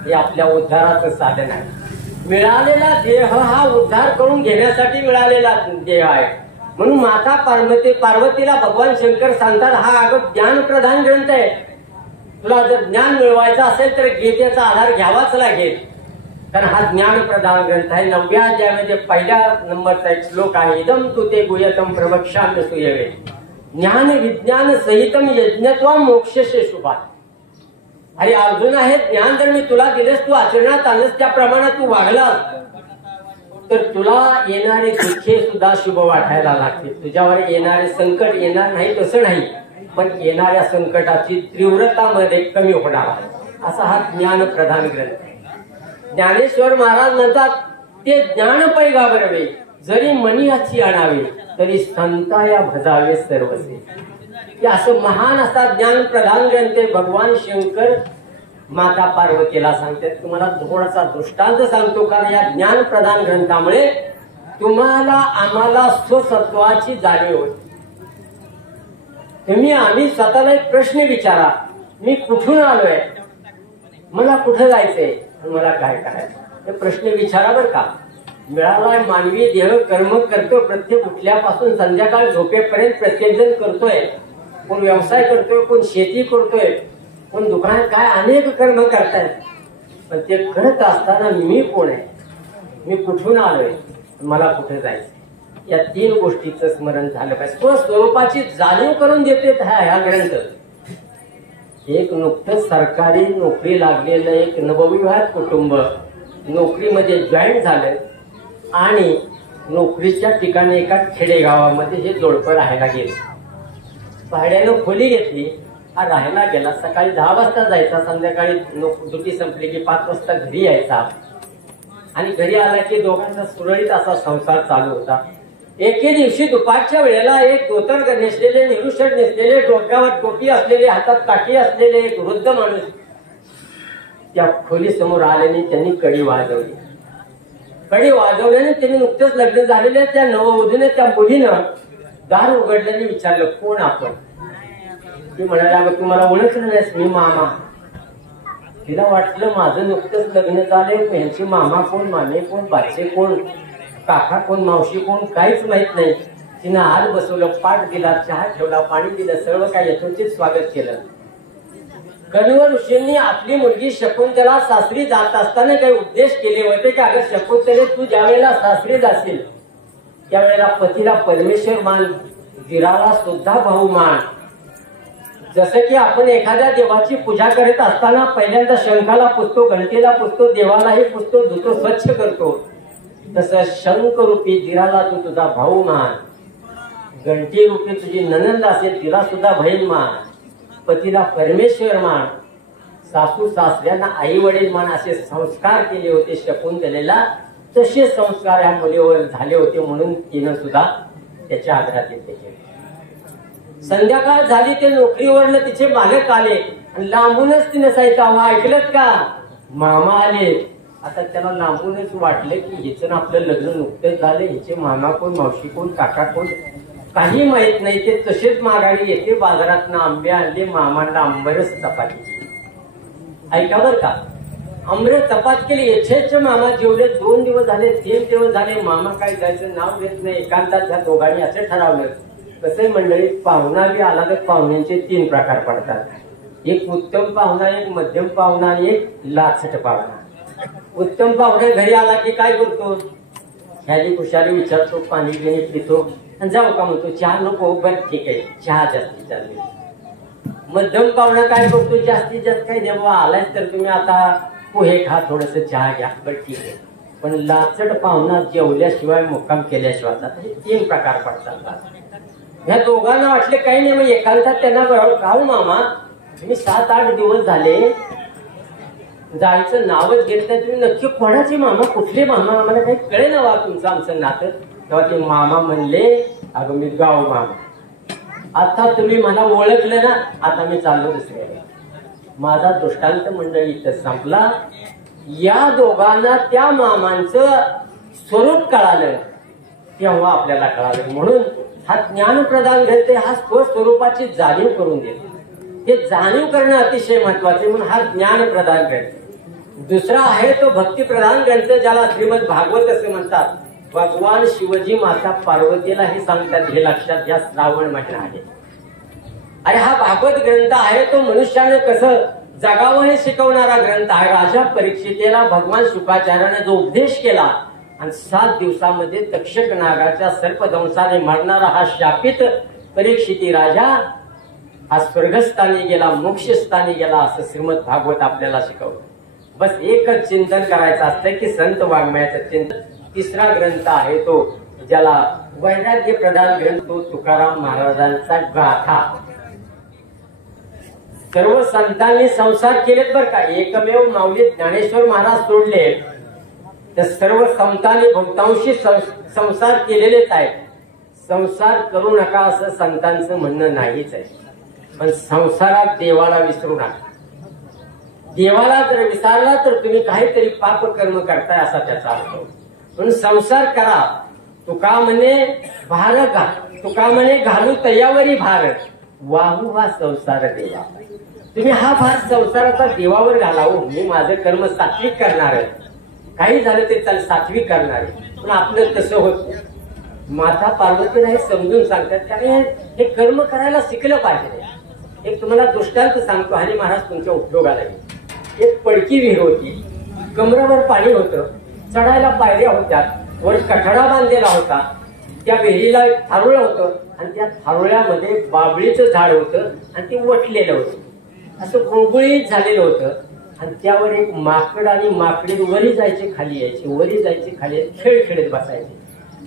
हे आपल्या उद्धाराचं साधन आहे. मिळालेला देह हा उद्धार करून घेण्यासाठी मिळालेला देह आहे. म्हणून माता पार्वतीला भगवान शंकर सांगतात, हा अगं ज्ञानप्रधान ग्रंथ आहे. तुला जर ज्ञान मिळवायचं असेल तर गीतेचा आधार घ्यावाच लागेल, कारण हा ज्ञानप्रधान ग्रंथ आहे. 9व्या अध्यायामध्ये पहिल्या नंबरचा एक श्लोक आहे, इदम तु ते गुह्यतम प्रवक्ष्यामि सूयवे ज्ञान विज्ञान सहितम यज्ञत्वं मोक्षसे शुभा. अरे अर्जुन, आहे ज्ञान जर मी तुला दिलेस, तू आचरणात आणलंस, त्या प्रमाणात तू वागलास, तर तुला येणारे दुःखे सुद्धा शुभ वाटायला लागते. तुझ्यावर येणारे संकट येणार नाही तसं नाही, पण येणाऱ्या संकटाची तीव्रतामध्ये कमी होणार आहे. असा हा ज्ञानप्रधान ग्रंथ आहे. ज्ञानेश्वर महाराज म्हणतात, ते ज्ञान पैगावरवे जरी मनियाची आणावे, तरी संताया भजावे सर्वसे. हे असं महान असा ज्ञानप्रधान ग्रंथ भगवान शंकर माता पार्वतीला सांगतात. तुम्हाला थोडासा दृष्टांत सांगतो, कारण या ज्ञानप्रधान ग्रंथामुळे तुम्हाला आम्हाला स्वसत्वाची जाणीव होती. आम्ही स्वतःला एक प्रश्न विचारा, मी कुठून आलोय, मला कुठं जायचंय, मला काय करायचं, हे प्रश्न विचारा बर का. मिळालाय मानवी देह, कर्म करतो, प्रत्येक उठल्यापासून संध्याकाळ झोपेपर्यंत प्रत्येक जण करतोय. कोण व्यवसाय करतोय, कोण शेती करतोय, कोण दुकानात काय अनेक कर्म करतायत. पण ते करत असताना मी कोण आहे, मी कुठून आलोय, मला कुठे जायचं, या 3 गोष्टीचं स्मरण झालं पाहिजे. स्वस्वरूपाची जाणीव करून देते हा ग्रंथ. एक नुकतंच सरकारी नोकरी लागलेलं एक नवविवाहित कुटुंब नोकरीमध्ये जॉईन झालं आणि नोकरीच्या ठिकाणी एका खेडेगावामध्ये हे जोडपं राहायला गेले. भाड्यानं खोली घेतली, हा राहायला गेला. सकाळी 10 वाजता जायचा, संध्याकाळी ड्युटी संपली की 5 वाजता घरी यायचा. आणि घरी आला की दोघांचा सुरळीत असा संसार चालू होता. एके दिवशी दुपारच्या वेळेला एक धोतर नेसलेले, नेहरू शर्ट नेसलेले, डोक्यावर टोपी असलेले, हातात काठी असलेले एक वृद्ध माणूस त्या खोली समोर आल्याने त्यांनी कडी वाजवली. कडी वाजवल्याने त्यांनी नुकतेच लग्न झालेल्या त्या नववधूने त्या मुलीनं दार उघडल्याने विचारलं, कोण आपण. ती म्हणाली, अगं तुम्हाला ओळखलं नाहीस, मी मामा. तिला वाटलं माझं नुकतंच लग्न झालंय, यांची मामा कोण, मामे कोण, बाचे कोण, काका कोण, मावशी कोण, काहीच माहित नाही. तिनं हात बसवलं, पाठ दिला, चहा ठेवला, पाणी दिलं, सर्व काही यथोचित स्वागत केलं. कण्वर ऋषींनी आपली मुलगी शकुंतला सासरी जात असताना काही उपदेश केले होते की अगं शकुंतले, तू ज्या वेळेला सासरी जाशील त्यावेळेला पतीला परमेश्वर मान, दिराला सुद्धा भाऊ मान. जसं की आपण एखाद्या देवाची पूजा करीत असताना पहिल्यांदा शंखाला पुजतो, घंटेला पुजतो, देवालाही पुजतो, धुतो, स्वच्छ करतो, तसं शंख रूपी दिराला तू तुझा भाऊ मान, घंटी रूपी तुझी ननंद असेल तिला सुद्धा बहीण मान, पतीला परमेश्वर मान, सासू सासऱ्यांना आई वडील मान, असे संस्कार केले होते शकुंतलेला. तसे संस्कार या मुलीवर झाले होते, म्हणून तिनं सुद्धा त्याच्या आग्रहात येते. संध्याकाळ झाली, ते नोकरीवरनं तिचे मालक आले आणि लांबूनच तिने सांगितलं, ऐकलत का, मामा आले. आता त्याला लांबूनच वाटलं की हिचं आपलं लग्न नुकतंच झालं, हिचे मामा कोण, मावशी कोण, काका कोण, काही माहित नाही. ते तसेच माघारी येते, बाजारात आंबे आणले, मामांना आंबरस चपाती. ऐका बर का, आंबरस चपात केली, यथेच्छ मामा जेवले. 2 दिवस झाले, 3 दिवस झाले, मामा काय जायचं नाव घेत नाही. एकांतात त्या दोघांनी असं ठरवलं. कसं मंडळी, पाहुणा बी आला तर पाहुण्यांचे 3 प्रकार पडतात. एक उत्तम पाहुणा, एक मध्यम पाहुणा आणि एक लाचट पाहुणा. उत्तम पाहुणा घरी आला की काय करतो, ह्याली कुशाली विचारतो, पाणी बिणी पितो आणि जाऊ का म्हणतो, चहा नको, बरं ठीक आहे, चहा जास्तीत जास्त. मध्यम पाहुणा काय करतो, जास्तीत जास्त काही जेव्हा आलाय तर तुम्ही आता पोहे खा, थोडस चहा घ्या, बरं ठीक आहे. पण लाचट पाहुणा जेवल्याशिवाय मुक्काम केल्याशिवाय, हे 3 प्रकार पडतात. ह्या दोघांना वाटले काही नाही, मग एकांतात त्यांना खाऊ मामा मी 7-8 दिवस झाले जायचं नावच घेत नाही. तुम्ही नक्की कोणाचे मामा, कुठले मामा, आम्हाला काही कळे ना वा तुमचं आमचं नातं. तेव्हा ते मामा म्हणले, अगं मी गाव मामा. आता तुम्ही मला ओळखलं ना, आता मी चाललो दुसऱ्या. माझा दृष्टांत मंडळी इथं संपला. या दोघांना त्या मामांचं स्वरूप कळालं तेव्हा आपल्याला कळालं. म्हणून हा ज्ञान प्रदान ग्रंथ हा स्वस्वरूपाची जाणीव करून देतो. हे जाणीव करणं अतिशय महत्वाचे, म्हणून हा ज्ञान प्रदान ग्रंथ. दुसरा आहे तो भक्ती प्रधान ग्रंथ, ज्याला श्रीमद भागवत असे म्हणतात. भगवान शिवजी माता पार्वतीला हे सांगतात, हे लक्षात घ्या, श्रावण महिना आहे. अरे हा भागवत ग्रंथ आहे तो मनुष्याने कसं जगावं हे शिकवणारा ग्रंथ आहे. राजा परीक्षितेला भगवान शुकाचार्याने जो उपदेश केला आणि 7 दिवसामध्ये तक्षक नागाच्या सर्पदंशाने मरणारा हा शापित परीक्षिती राजा हा स्वर्गस्थानी गेला, मोक्षस्थानी गेला, असं श्रीमद भागवत आपल्याला शिकवलं. बस एकच चिंतन करायचं असतं की संत वाङ्मयाचं चिंतन. तिसरा ग्रंथ आहे तो ज्याला वैराग्य प्रधान ग्रंथ, तो तुकाराम महाराजांचा गाथा. सर्व संतांनी संसार केलेत बर का, एकमेव माऊली ज्ञानेश्वर महाराज सोडले तर सर्व संतांनी बहुतांशी संसार केलेलेच आहेत. संसार करू नका असं संतांचं म्हणणं नाहीच आहे, पण संसारात देवाला विसरू नका. देवाला जर विसरला तर तुम्ही काहीतरी पाप कर्म करताय असा त्याचा अर्थ. म्हणून संसार करा. तुका म्हणे भार घा, तुका म्हणे घालू तयावरी भार, वाहू हा संसार देवा. तुम्ही हा भार संसाराचा देवावर घालावं. मी माझं कर्म सात्विक करणार आहे, काही झालं ते चाल सात्विक करणार आहे. पण आपलं तसं होत. माता पार्वतीला हे समजून सांगतात, त्याने हे कर्म करायला शिकलं पाहिजे. एक तुम्हाला दृष्टांत सांगतो, हरी महाराज तुमच्या उपयोगाला येईल. एक पडकी विहीर होती, कमरावर पाणी होतं, चढायला पायऱ्या होत्या, वर कठडा बांधलेला होता. त्या विहिरीला थारुळ होतं आणि त्या थारुळ्यामध्ये बाबळीचं झाड होतं आणि ते वटलेलं होतं, असं गुळगुळीत झालेलं होतं. आणि त्यावर एक माकड आणि माकडी वरी जायचे खाली यायचे, वरी जायचे खाली यायचे, खेळ खेळत बसायचे.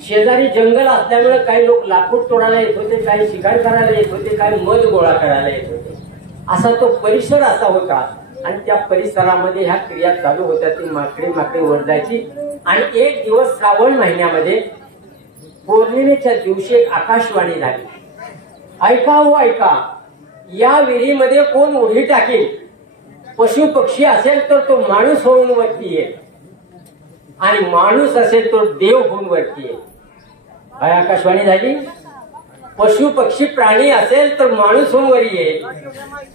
शेजारी जंगल असल्यामुळे काही लोक लाकूड तोडायला येत होते, काही शिकार करायला येत होते, काही मध गोळा करायला येत होते. असा तो परिसर असा होता. आणि त्या परिसरामध्ये ह्या क्रिया चालू होत्या. ती माकडी वर जायची. आणि एक दिवस श्रावण महिन्यामध्ये पौर्णिमेच्या दिवशी एक आकाशवाणी झाली. ऐका हो ऐका, या विहिरीमध्ये कोण उडी टाकेल, पशु पक्षी असेल तर तो माणूस होऊन वरती येईल, आणि माणूस असेल तो देव होऊन वरती येईल. काय आकाशवाणी झाली? पशु पक्षी प्राणी असेल तर माणूस होऊन वरी येईल,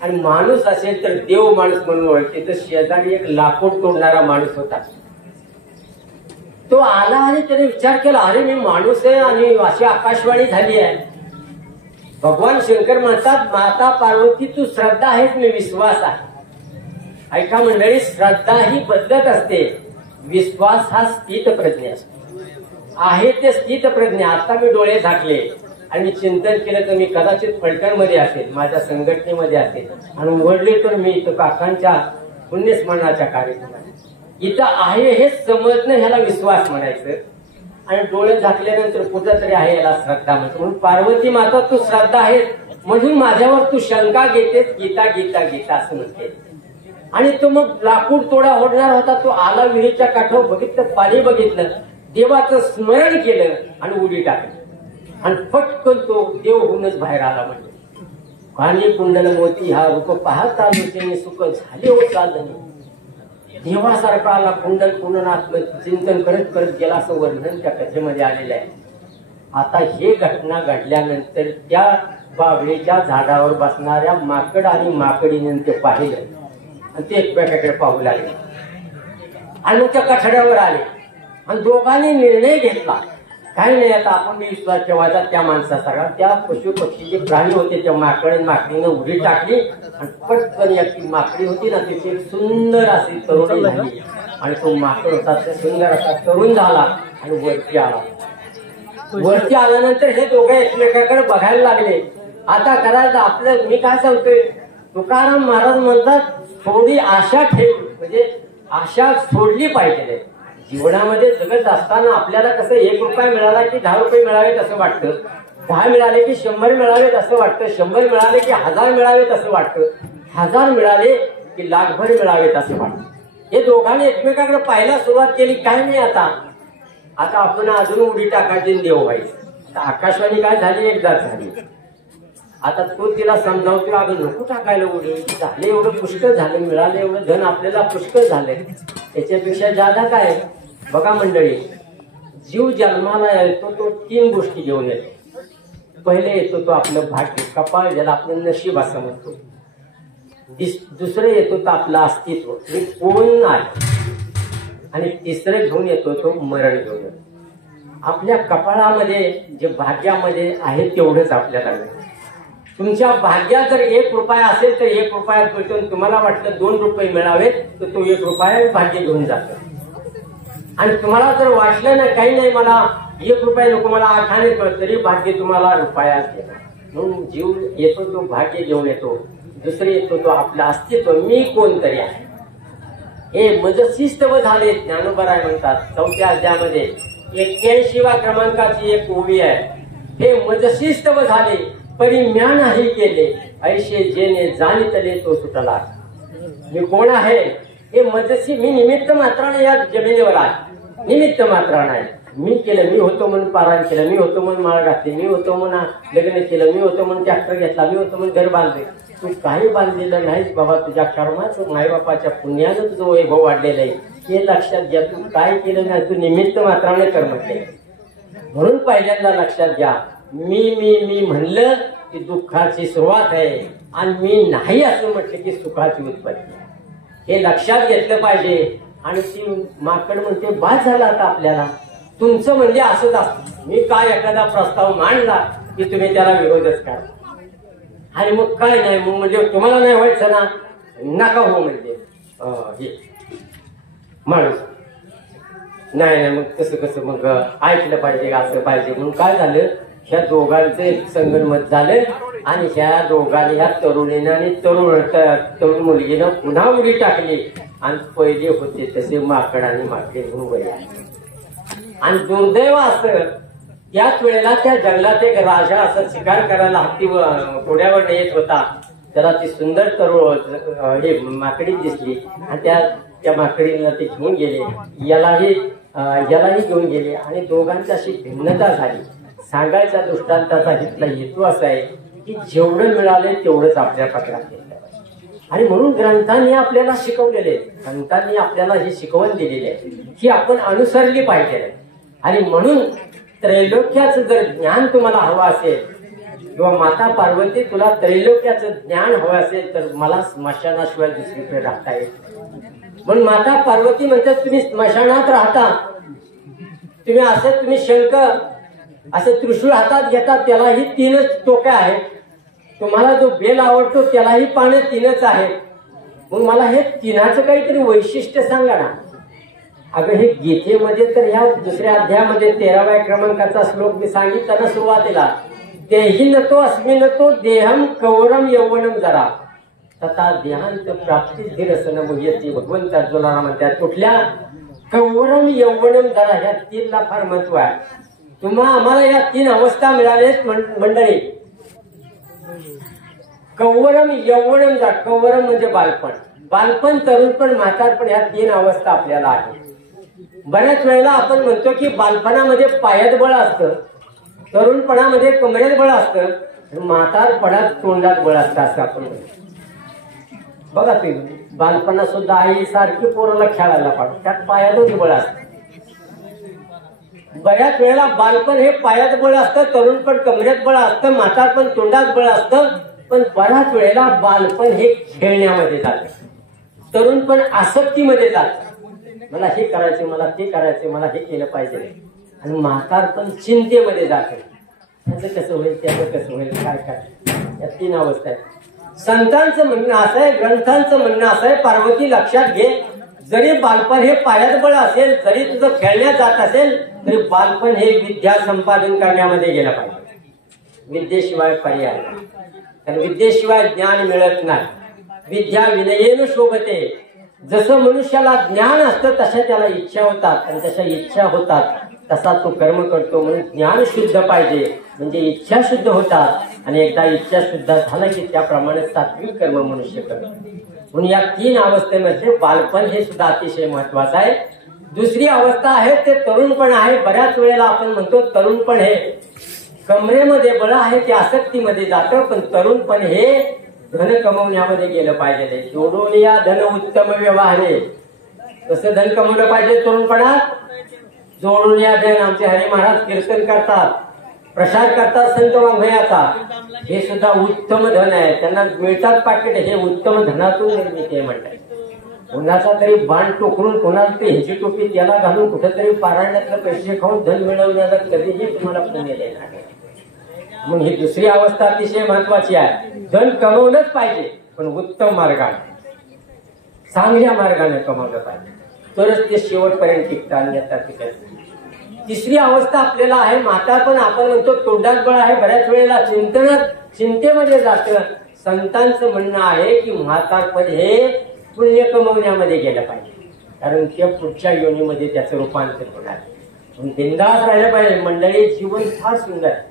आणि माणूस असेल तर देव माणूस म्हणून ओळखते. तर शेजारी एक लाकूड तोडणारा माणूस होता. तो आला आणि त्याने विचार केला, अरे मी माणूस आहे आणि अशी आकाशवाणी झाली आहे. भगवान शंकर म्हणतात, माता पार्वती तू श्रद्धा आहेस, मी विश्वास आहे. ऐका मंडळी, श्रद्धा ही बदलत असते, विश्वास हा स्थित प्रज्ञा असतो. आहे ते स्थित प्रज्ञा. आता मी डोळे झाकले आणि मी चिंतन केलं तर मी कदाचित फलटणमध्ये असेल, माझ्या संघटनेमध्ये असेल, आणि उघडले तर मी इथं काकांच्या पुण्यस्मरणाच्या कार्यक्रमात इथं आहे हे समजणं, ह्याला विश्वास म्हणायचं. आणि डोळे झाकल्यानंतर कुठं तरी आहे, याला श्रद्धा म्हणतो. म्हणून पार्वती माता तू श्रद्धा आहे म्हणून माझ्यावर तू शंका घेतेस, गीता गीता गीता असं म्हणते. आणि तो मग लाकूड तोडा ओढणार होता. तो आला विहिरीच्या काठावर, बघितलं पाणी, बघितलं, देवाचं स्मरण केलं आणि उडी टाकली. आणि पटकन तो देव होऊनच बाहेर आला. म्हणजे कानी कुंडल मोती हा रूप पाहता सुख झाले हो चालणे. देवासारखा आला, कुंडल कुंडनात चिंतन करत करत गेला, असं वर्णन त्या कथेमध्ये आलेलं आहे. आता हे घटना घडल्यानंतर त्या बाभळीच्या झाडावर बसणाऱ्या माकड आणि माकडीने ते पाहिलं आणि ते एकमेकाकडे पाहू लागले. आणि मग त्या कठड्यावर आले आणि दोघांनी निर्णय घेतला, काही नाही आता आपण विश्वास ठेवायचा त्या माणसासारखा. त्या पशु पक्षी जे प्राणी होते त्या माकड माकडीनं उडी टाकली आणि पटकन ती माकडी होती ना, तिथे एक सुंदर अशी तरुणी झाली. आणि तो माकड होता ते सुंदर असा तरुण झाला आणि वरती आला. वरती आल्यानंतर हे दोघे एकमेकाकडे बघायला लागले. आता करायचं आपलं, मी काय सांगतोय, तुकाराम महाराज म्हणतात थोडी आशा ठेव, म्हणजे आशा सोडली पाहिजे. जीवनामध्ये जगत असताना आपल्याला कसं 1 रुपया मिळाला की 10 रुपये मिळावेत असं वाटतं, 10 मिळाले की 100 मिळावेत असं वाटतं, 100 मिळाले की 1000 मिळावेत असं वाटतं. 1000 मिळाले की लाखभर मिळावेत असं वाटतं. हे दोघांनी एकमेकाकडे पाहायला सुरुवात केली. काय नाही आता आपण अजून उडी टाकायची देव व्हायचं. आकाशवाणी काय झाली, एकदाच झाली. आता तो तिला समजावतो, अगं नको टाकायला उडी, झाले एवढं पुष्कळ झालं, मिळालं एवढं धन आपल्याला पुष्कळ झालंय, त्याच्यापेक्षा जादा काय. बघा मंडळी, जीव जन्माला येतो तो 3 गोष्टी घेऊन येतो. पहिले येतो तो आपलं भाग्य, कपाळ, ज्याला आपलं नशीब असं म्हणतो. दुसरं येतो तो आपलं अस्तित्व, मी कोण आहे. आणि तिसरं घेऊन येतो तो मरण घेऊन येतो. आपल्या कपाळामध्ये जे भाग्यामध्ये आहे तेवढंच आपल्याला मिळतं. तुमच्या भाग्यात जर 1 रुपया असेल तर 1 रुपया मिळतो. तुम्हाला वाटतं 2 रुपये मिळावेत तर तो 1 रुपया भाग्य घेऊन जातो. आणि तुम्हाला जर वाटलं ना काही नाही, मला 1 रुपया नको, मला 8 आणे तरी भाग्य तुम्हाला रुपया देणार. म्हणून जीव येतो तो भाग्य घेऊन येतो. दुसरे येतो तो आपलं अस्तित्व, मी कोणतरी आहे. हे मजशिस्तव झाले ज्ञानोबराय म्हणतात 4थ्या अध्यायामध्ये 81व्या क्रमांकाची एक ओवी आहे. हे मजशिस्तव झाले परिज्ञानही केले, ऐशे जेने जाणितले तो सुटला. मी कोण आहे हे मजसी, मी निमित्त मात्राने या जमिनीवर आहे, निमित्त मात्राने आहे. मी केलं, मी होतो म्हणून पारायण केलं, मी होतो म्हणून माळ घातली, मी होतो म्हणून लग्न केलं, मी होतो म्हणून ट्रॅक्टर घेतला, मी होतो म्हणून घर बांधले. तू काही बांधलेलं नाहीस बाबा, तुझ्या कर्माचं मायबापाच्या पुण्यानं तुझं वैभव वाढलेलं आहे हे लक्षात घ्या. तू काय केलं नाही, तू निमित्त मात्राने कर्म केलं. म्हणून पहिल्यांदा लक्षात घ्या, मी म्हणलं की दुःखाची सुरुवात आहे, आणि मी नाही असं म्हटलं की सुखाची उत्पत्ती. हे लक्षात घेतलं पाहिजे. आणि ती माकड म्हणते बाद झाला आता आपल्याला, तुमचं म्हणजे असंच असतं. मी काय एखादा प्रस्ताव मांडला की तुम्ही त्याला विरोधच करा. आणि मग काय नाही, मग म्हणजे तुम्हाला नाही व्हायचं ना, नका हो म्हणजे हे माणूस नाही, मग कसं कसं मग ऐकलं पाहिजे, असं पाहिजे. म्हणून काय झालं, ह्या दोघांचं एक संगनमत झालं. आणि ह्या दोघांनी, ह्या तरुणीनं आणि तरुण मुलगीनं पुन्हा उडी टाकली. आणि पहिले होते तसे माकड आणि माकडे म्हणून वया. आणि दुर्दैव असं, त्याच वेळेला त्या जंगलात एक राजा असं शिकार करायला हत्ती घोड्यावर येत होता. त्याला ती सुंदर हे माकडी दिसली आणि त्या माकडीला ते घेऊन गेले, यालाही घेऊन गेले. आणि दोघांची अशी भिन्नता झाली. सांगायचा दृष्टांताचा इथला हेतू असा आहे की जेवढं मिळाले तेवढंच आपल्या पत्रात घेतलं. आणि म्हणून ग्रंथांनी आपल्याला शिकवलेले, ग्रंथांनी आपल्याला ही शिकवण दिलेली आहे ही आपण अनुसरली पाहिजे. आणि म्हणून त्रैलोक्याचं जर ज्ञान तुम्हाला हवं असेल, किंवा माता पार्वती तुला त्रैलोक्याचं ज्ञान हवं असेल, तर मला स्मशानाशिवाय दुसरीकडे राहता येईल. म्हणून माता पार्वती म्हणतात तुम्ही स्मशानात राहता, तुम्ही शंख असं त्रिशूळ हातात घेतात, त्यालाही 3च टोक्या आहेत. तुम्हाला जो बेल आवडतो त्यालाही पानं 3च आहेत. मग मला हे 3चं काहीतरी वैशिष्ट्य सांगा ना. अगं हे गीतेमध्ये तर ह्या 2ऱ्या अध्यायामध्ये 13व्या क्रमांकाचा श्लोक मी सांगितला ना सुरुवातीला, देही नतो अस्मिनतो देहम कौरम यौवनम जरा तथा देहांत प्राप्ती धीरसन मुह्यती. भगवंत अर्जुनाला म्हणतात कुठल्या कौरम यौवनम जरा, ह्या 3ला फार महत्व आहे. आम्हाला या 3 अवस्था मिळाल्यात मंडळी. कौवरम यौवनम जा, कौवरम म्हणजे बालपण, तरुणपण, म्हातारपण, ह्या 3 अवस्था आपल्याला आहे. बऱ्याच वेळेला आपण म्हणतो की बालपणामध्ये पायात बळ असतं, तरुणपणामध्ये कमरेत बळ असतं, म्हातारपणात तोंडात बळ असतं असं आपण म्हणतो. बघा ते बालपणात सुद्धा आई सारखी पोराला खेळायला पाहिजे, त्यात पायातच बळ असतं. बऱ्याच वेळेला बालपण हे पायात बळ असतं, तरुणपण कमरेत बळ असतं, म्हातारपण तोंडात बळ असतं. पण बऱ्याच वेळेला बालपण हे खेळण्यामध्ये जातं, तरुणपण आसक्तीमध्ये जातं. मला हे करायचे, मला ते करायचे, मला हे केलं पाहिजे. आणि म्हातारपण चिंतेमध्ये जातं, त्याचं कसं होईल, त्याचं कसं होईल, काय काय. या 3 अवस्था आहेत. संतांचं म्हणणं असं आहे, ग्रंथांचं म्हणणं असं आहे, पार्वती लक्षात घे, जरी बालपण हे पायात बळ असेल, जरी तुझं खेळण्यात जात असेल, तरी बालपण हे विद्या संपादन करण्यामध्ये गेलं पाहिजे. विद्येशिवाय पर्याय नाही, कारण विद्येशिवाय ज्ञान मिळत नाही. विद्या विनयेन शोभते. जसं मनुष्याला ज्ञान असतं तशा त्याला इच्छा होतात, आणि तशा इच्छा होतात तसा तो कर्म करतो. म्हणून ज्ञान शुद्ध पाहिजे, म्हणजे इच्छा शुद्ध होतात. आणि एकदा इच्छा सुद्धा झाला की त्याप्रमाणे सात्विक कर्म मनुष्य करतो. म्हणून या 3 अवस्थेमध्ये बालपण हे सुद्धा अतिशय महत्वाचं आहे. दुसरी अवस्था आहे ते तरुणपण आहे. बऱ्याच वेळेला आपण म्हणतो तरुणपण हे कमरेमध्ये बळ आहे ते आसक्तीमध्ये जातं, पण तरुणपण हे धन कमवण्यामध्ये गेलं पाहिजे. जोडून या धन उत्तम व्यवहारे. कसं धन कमवलं पाहिजे तरुणपणात? जोडून या धन. आमचे हरी महाराज कीर्तन करतात, प्रसाद करतात संत वाङ्मयाचा. हे सुद्धा उत्तम धन आहे. त्यांना मिळतात पाकिट, हे उत्तम धनातून निर्मिती आहे म्हणतात. कोणाचा तरी बाण टोकरून कोणाला तरी ह्याची टोपी त्याला घालून कुठेतरी पारायणातलं पैसे खाऊन धन मिळवण्याचा कधीही तुम्हाला पुण्य देणार नाही. म्हणून ही दुसरी अवस्था अतिशय महत्वाची आहे. धन कमवलंच पाहिजे, पण उत्तम मार्गाने, चांगल्या मार्गाने कमवलं पाहिजे, तरच ते शेवटपर्यंत टिकतं, अन्यथा टिकत नाही. तिसरी अवस्था आपल्याला आहे म्हातारपण. आपण म्हणतो तोंडात बळ आहे, बऱ्याच वेळेला चिंतेमध्ये जातं. संतांचं म्हणणं आहे की म्हातारपण हे पुण्य कमवण्यामध्ये गेलं पाहिजे, कारण त्या पुढच्या योनीमध्ये त्याचं रूपांतर होणार. म्हणून बिंदास राहिलं पाहिजे. मंडळी, जीवन फार सुंदर आहे,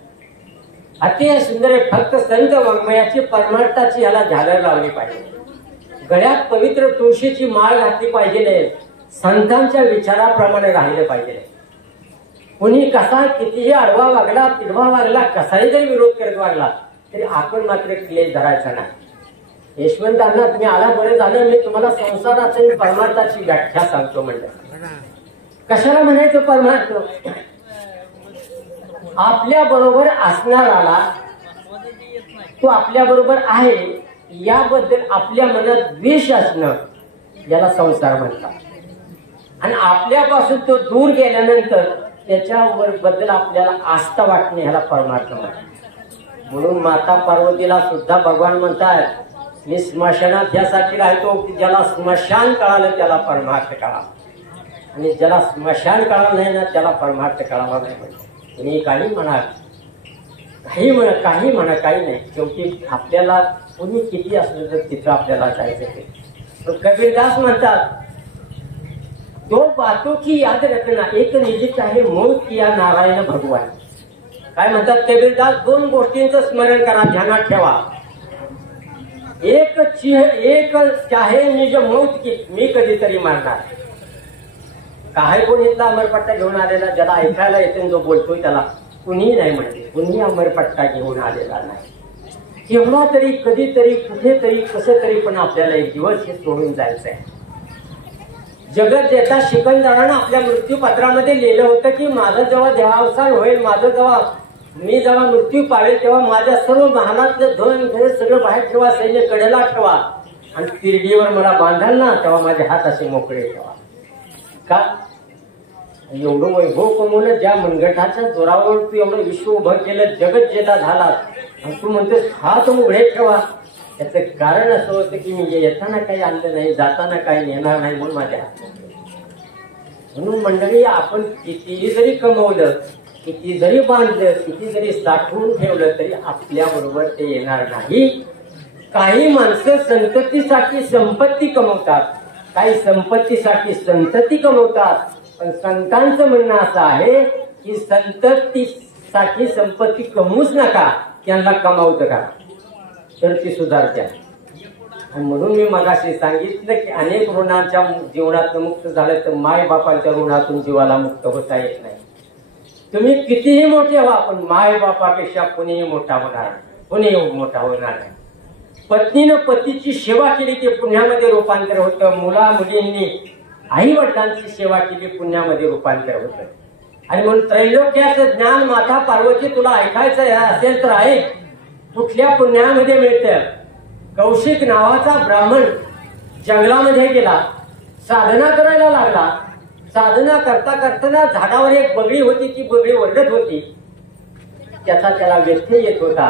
अतिशय सुंदर आहे. फक्त संत वाङ्मयाची परमार्थाची ह्याला झालर लावली पाहिजे. गळ्यात पवित्र तुळशीची माळ घातली पाहिजे. संतांच्या विचाराप्रमाणे राहिलं पाहिजे. कुणी कसा कितीही आडवा वागला, तिडवा वागला, कसाही जरी विरोध करत वागला तरी आपण मात्र क्लेश धरायचा नाही. यशवंतांना तुम्ही आला बरं झालं, मी तुम्हाला संसाराची परमार्थाची व्याख्या सांगतो म्हणलं. कशाला म्हणायचं परमार्थ? आपल्या बरोबर असणाराला, तो आपल्या बरोबर आहे याबद्दल आपल्या मनात द्वेष असणं याला संसार म्हणतात. आणि आपल्यापासून तो दूर गेल्यानंतर त्याच्यावर बद्दल आपल्याला आस्था वाटणे ह्याला परमार्थ म्हणतात. म्हणून माता पार्वतीला सुद्धा भगवान म्हणतात, मी स्मशानात यासाठी राहतो की ज्याला स्मशान कळालं त्याला परमार्थ कळाला, आणि ज्याला स्मशान कळालं नाही ना त्याला परमार्थ कळावा नाही. कुणी काही म्हणा, काही म्हणा, काही नाही. शेवटी आपल्याला कुणी किती असलं तर तिथं आपल्याला जायचं. कबीरदास म्हणतात, दो बातों की याद रखना, एक निजी चाहे मौत किया नारायण भगवान. काय म्हणतात कबीरदास? 2 गोष्टींचं स्मरण करा, ध्यानात ठेवा. एक चाहे निज मौत की, मी कधीतरी मरणार. काय कोण इथला अमरपट्टा घेऊन आलेला? ज्याला ऐकायला येते जो बोलतोय त्याला कुणी नाही म्हणते, कुणी अमरपट्टा घेऊन आलेला नाही. केव्हा तरी, कधीतरी, कुठेतरी, कसं तरी, पण आपल्याला एक दिवस हे सोडून जायचं आहे. जगत देता सिकंदरानं आपल्या मृत्यूपत्रामध्ये लिहिलं होतं की माझं जेव्हा देहावसान होईल, मी जेव्हा मृत्यू पावेल तेव्हा माझ्या सर्व महालातलं धन घर सगळं बाहेर ठेवा, सैन्य कडेला ठेवा, आणि तिरडीवर मला बांधाल ना तेव्हा माझे हात असे मोकळे ठेवा. का? एवढं वैभव कमवलं, ज्या मनगटाच्या जोरावर तू एवढं विश्व उभं केलं, जगत जेता झाला, आणि तू म्हणतोस हात उघडे ठेवा. त्याचं कारण असं होतं की मी येताना काही आणलं नाही, जाताना काही नेणार नाही, म्हणून माझ्या हात. म्हणून मंडळी, आपण कितीही जरी कमवलं, किती जरी बांधलं, किती जरी साठवून ठेवलं तरी आपल्या बरोबर ते येणार नाही. काही माणसं संततीसाठी संपत्ती कमवतात, काही संपत्तीसाठी संतती कमवतात. पण संतांचं म्हणणं असं आहे की संततीसाठी संपत्ती कमवूच नका, त्यांना कमावतं का तर ती सुधारत्या. म्हणून मी मगाशी सांगितलं की अनेक ऋणांच्या जीवनात मुक्त झालं तर माय बापांच्या ऋणातून जीवाला मुक्त होता येत नाही. तुम्ही कितीही मोठे व्हा, पण माय बापापेक्षा कुणीही मोठा होणार, कुणीही मोठा होणार नाही. पत्नीनं पतीची सेवा केली ते पुण्यामध्ये रूपांतर होतं. मुला मुलींनी आई वडिलांची सेवा केली, पुण्यामध्ये रूपांतर होतं. आणि म्हणून त्रैलोक्याचं ज्ञान माता पार्वती तुला ऐकायचं असेल तर ऐक, कुठल्या पुण्यामध्ये मिळतं. कौशिक नावाचा ब्राह्मण जंगलामध्ये गेला, साधना करायला लागला. साधना करता करताना झाडावर एक बगळी होती, ती बगळी ओरडत होती, त्याला व्यत्यय येत होता.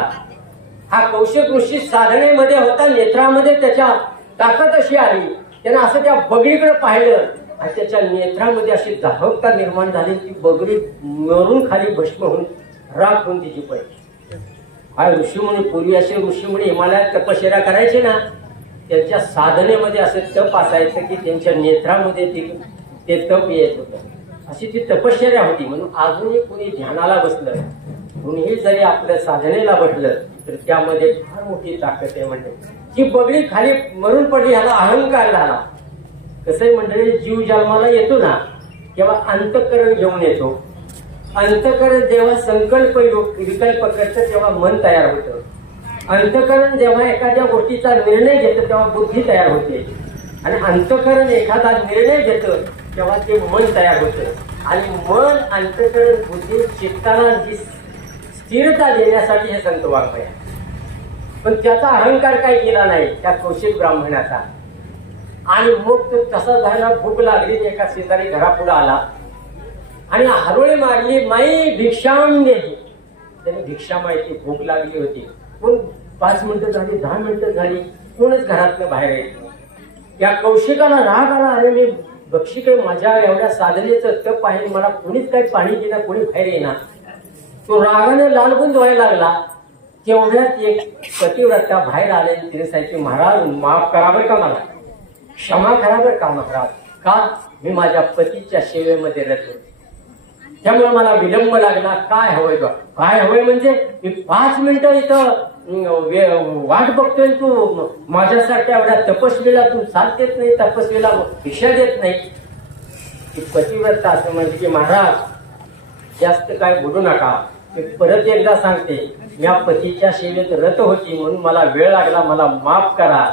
हा कौशिक ऋषी साधनेमध्ये होता, नेत्रामध्ये त्याच्या ताकद अशी आली, त्यानं असं त्या बगळीकडे पाहिलं आणि त्याच्या नेत्रामध्ये अशी दाहकता निर्माण झाली, ती बगळी मरून खाली भस्म होऊन राख होऊन तिची पडली. हा ऋषीमुनी, पूर्वी असे ऋषीमुनी हिमालयात तपश्चर्या करायचे ना, त्यांच्या साधनेमध्ये असं तप असायचं की त्यांच्या नेत्रामध्ये ते तप येत होतं. अशी ती तपश्चर्या होती. म्हणून अजूनही कुणी ध्यानाला बसलं, कुणीही जरी आपल्या साधनेला बसलं तर त्यामध्ये फार मोठी ताकद आहे. म्हणजे जी बगडी खाली मरून पडली, ह्याला अहंकार झाला. कसं मंडळी, जीव जन्माला येतो ना तेव्हा अंतःकरण घेऊन येतो. अंतःकरण जेव्हा संकल्प विकल्प करतं तेव्हा मन तयार होतं. अंतःकरण जेव्हा एखाद्या गोष्टीचा निर्णय घेतं तेव्हा बुद्धी तयार होते. आणि अंतःकरण एखादा निर्णय घेतं तेव्हा ते मन तयार होतं. आणि मन, अंतःकरण, बुद्धी, चित्ताला जी स्थिरता देण्यासाठी हे संत वाङ्मय आहे. पण त्याचा अहंकार काय केला नाही त्या कौशिक ब्राह्मणाचा. आणि मग तो तसा झाला, भूक लागली, एका शेजारी घरापुढे आला आणि हरोळी मारली, माई भिक्षाम गेली. त्याने भिक्षा माहिती, भूक लागली होती. पण 5 मिनिटं झाली, 10 मिनिटं झाली, कोणच घरातनं बाहेर येत. त्या कौशिकाला राग आला, अरे मी बक्षिक माझ्या एवढ्या साधनेचं तप आहे, मला कोणीच काही पाणी देणार, कोणी बाहेर येणार. तो रागाने लालबुंद व्हायला लागला. तेवढ्यात एक पतिव्रता बाहेर आले. तिने सांगितले, महाराज माफ करा बरं का, मला क्षमा करा बरं का महाराज. का? मी माझ्या पतीच्या सेवेमध्ये रचलो, त्यामुळे मला विलंब लागला. काय हवंय का? काय हवंय म्हणजे मी 5 मिनिटं इथं वाट बघतोय, तू माझ्यासारख्या एवढ्या तपस्वीला तू साथ देत नाही, तपस्वीला भिक्षा देत नाही. ती पतिव्रता असं म्हणते की महाराज जास्त काय बोलू नका, मी परत एकदा सांगते, या पतीच्या सेवेत रत होती म्हणून मला वेळ लागला, मला माफ करा.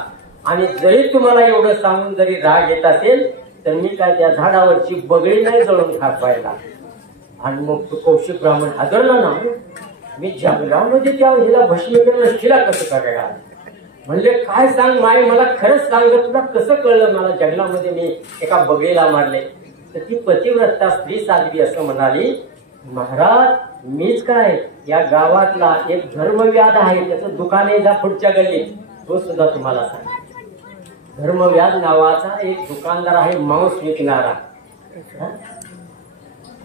आणि जरी तुम्हाला एवढं सांगून जरी राग येत असेल तर मी काय त्या झाडावरची बगळी नाही जळून खापायला. आणि मग तो कौशिक ब्राह्मण हादरला ना, मी जंगलामध्ये त्या हिला भस्म केलं, हिला कसं करायला. म्हणले काय सांग माय, मला खरंच सांग, तुला कसं कळलं मला जंगलामध्ये मी एका बगळीला मारले. तर ती पतिव्रता स्त्री साध्वी असं म्हणाली, महाराज मीच काय, या गावातला एक धर्मव्याध आहे, त्याचं दुकान आहे जा पुढच्या गल्लीत, तो सुद्धा तुम्हाला सांग. धर्मव्याध नावाचा एक दुकानदार आहे, मांस विकणारा.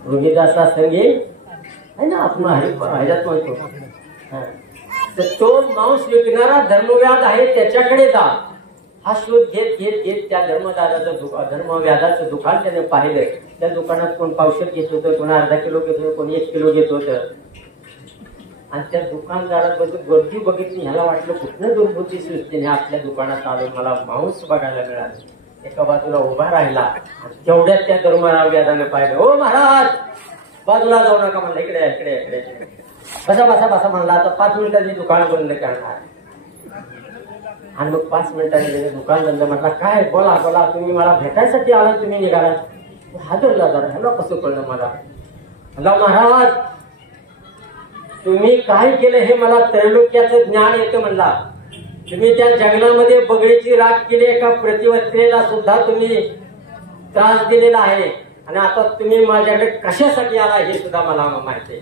रोहिदासा संगे आहे ना, आपण ह्याच्यात म्हणतो. तर तो मांस विकणारा धर्मव्याध आहे, त्याच्याकडे जा. हा शोध घेत घेत घेत त्या धर्मव्याधाचं दुकान त्याने पाहिलं. त्या दुकानात कोण पावशेर घेत होतं, कोण अर्धा किलो घेत होतं, कोण 1 किलो घेत होतं. आणि त्या दुकानदाराबद्दल गर्दी बघितली, ह्याला वाटलं कुठनं दुर्बुद्धी सुचते, आपल्या दुकानात आलो, मला मांस बघायला मिळालं. एका बाजूला उभा राहिला. तेवढ्यात त्या धर्मव्याधाने पाहिलं, ओ महाराज बाजूला जाऊ नका म्हणलं, इकडे इकडे इकडे बसा बसा बसा म्हणला. आता 5 मिनिटांनी दुकान बंद करणार. आणि मग 5 मिनिटांनी दुकान बंद म्हटला, काय बोला बोला, तुम्ही मला भेटायसाठी आला, तुम्ही निघाला. हादरला जरा, ह्याला कसं कळलं मला. म्हणला महाराज तुम्ही काय केलं हे मला त्रैलोक्याचं ज्ञान येतं म्हणला. तुम्ही त्या जंगलामध्ये बगळीची राख केली, एका प्रतिवत्रेला सुद्धा तुम्ही त्रास दिलेला आहे. आणि आता तुम्ही माझ्याकडे कशासाठी आला हे सुद्धा मला माहिती आहे.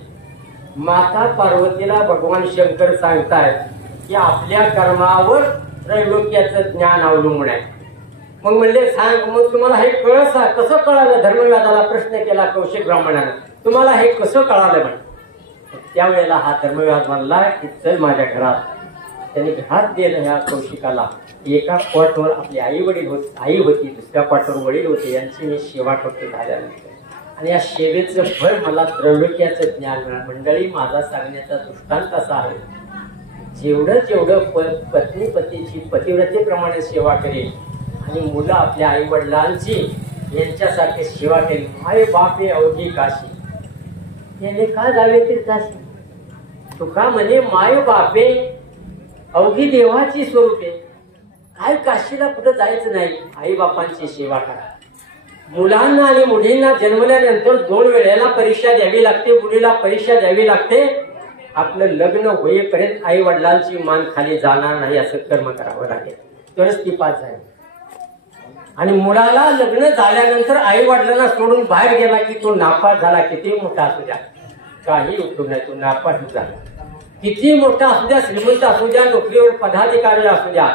माता पार्वतीला भगवान शंकर सांगतायत की आपल्या कर्मावर त्रैलोक्याचं ज्ञान अवलंबून आहे. मग म्हणले सांग, मग तुम्हाला हे कसं कळालं. धर्मव्याधाला प्रश्न केला कौशिक ब्राह्मणानं, तुम्हाला हे कसं कळालं म्हणे. त्यावेळेला हा धर्मव्याध म्हणला की चल माझ्या घरात. त्यांनी घरात दिलं ह्या कौशिकाला. एका पॉटवर आपली आई होती, दुसऱ्या पॉटवर वडील होते, यांची मी सेवा करतो झाल्यानंतर. आणि या सेवेचं फळ मला त्रैलोक्याचं ज्ञान मिळालं. मंडळी माझा सांगण्याचा दृष्टांत असा आहे, जेवढं जेवढं पत्नी पतीची पतिव्रतेप्रमाणे सेवा करेल आणि मुलं आपल्या आई वडिलांची यांच्यासारखी सेवा केली, माय बापे अवघी काशी याने का जावे ते काशी. तुका म्हणे माय बापे अवघी देवाची स्वरूपे, काय काशीला कुठं जायचं नाही, आई बापांची सेवा करा. मुलांना आणि मुलींना जन्मल्यानंतर 2 वेळेला परीक्षा द्यावी लागते, मुलीला परीक्षा द्यावी लागते. आपलं लग्न होईपर्यंत आई वडिलांची मान खाली जाणार नाही असं कर्म करावं लागेल, तरच ती पास झाली. आणि मुलाला लग्न झाल्यानंतर आई वडिलांना सोडून बाहेर गेला की तो नापास झाला, किती मोठा असू द्या, काही उपयोग नाही, तो नापास झाला. किती मोठा असू द्या, श्रीमंत असू द्या, नोकरीवर पदाधिकारी असू द्या,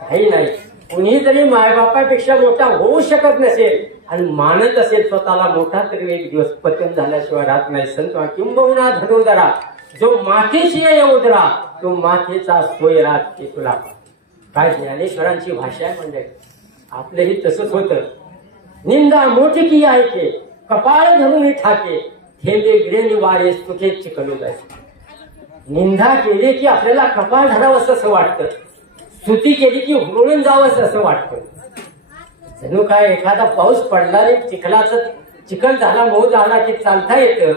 काही नाही. कुणी जरी मायबापापेक्षा मोठा होऊ शकत नसेल आणि मानत असेल स्वतःला मोठा, तरी एक दिवस पतन झाल्याशिवाय राहत नाही. संत किंबहुना धनोदरा, जो माथेशी उदरा तो माथेचा सोय राहते तुला. काय ज्ञानेश्वरांची भाषा आहे म्हणजे आपलंही तसंच होतं. निंदा मोठी की ऐके, कपाळ धरून ठाके, थेंबे गिरे निवारे सुखे चिकलू जायचे. निंदा केली की आपल्याला कपाळ धरावं असं वाटतं, स्तुती केली की हुरळून जावं असं वाटतं. जणू काय एखादा पाऊस पडला आणि चिखलाचं चिखल झाला, मऊ झाला की चालता येतं,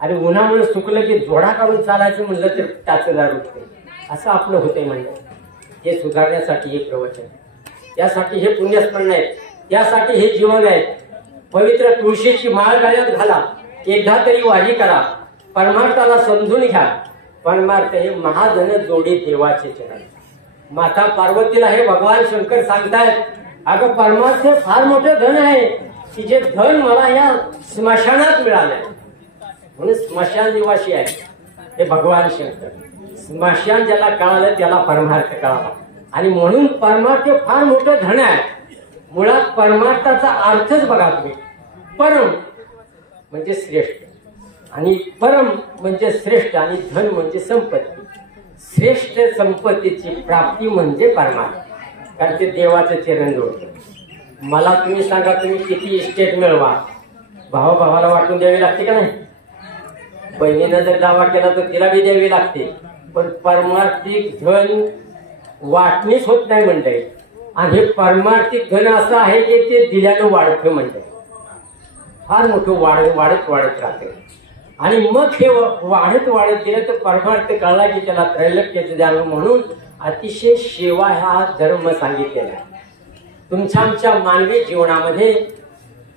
आणि उन्हामुळे सुकलं की जोडा काढून चालायचं म्हणलं तर टाचला रुटते. असं आपलं होतंय म्हणलं. हे सुधारण्यासाठी हे प्रवचन, त्यासाठी हे पुण्यस्मरण आहेत, त्यासाठी हे जीवन आहे. पवित्र तुळशीची माळ गळ्यात घाला, एकदा तरी वारी करा, परमार्थाला समजून घ्या. परमार्थ हे महाधन जोडी देवाचे चरण. माता पार्वतीला हे भगवान शंकर सांगतायत, अगं परमार्थ हे फार मोठं धन आहे की जे धन मला या स्मशानात मिळालंय. म्हणून स्मशान निवासी आहे हे भगवान शंकर. स्मशान ज्याला कळालं त्याला परमार्थ कळाला, आणि म्हणून परमार्थ हे फार मोठं धन आहे. मुळात परमार्थाचा अर्थच बघा तुम्ही. परम म्हणजे श्रेष्ठ, आणि परम म्हणजे श्रेष्ठ, आणि धन म्हणजे संपत्ती. श्रेष्ठ संपत्तीची प्राप्ती म्हणजे परमार्थ, कारण ते देवाचं चरण जोडतं. मला तुम्ही सांगा, तुम्ही किती इस्टेट मिळवा, भावाला वाटून द्यावी लागते का नाही? बहिणीनं जर दावा केला तर तिला बी द्यावी लागते. पण परमार्थिक धन वाटणीच होत नाही म्हणताय. आणि हे परमार्थिक धन असं आहे की ते दिल्यानं वाढतं म्हणताय. फार मोठं वाढत राहते. आणि मग हे वाढत दिलं तर परमार्थ कळला की त्याला त्रैलोक्याचं ज्ञान. म्हणून अतिशय सेवा हा धर्म सांगितलेला आहे. तुमच्या आमच्या मानवी जीवनामध्ये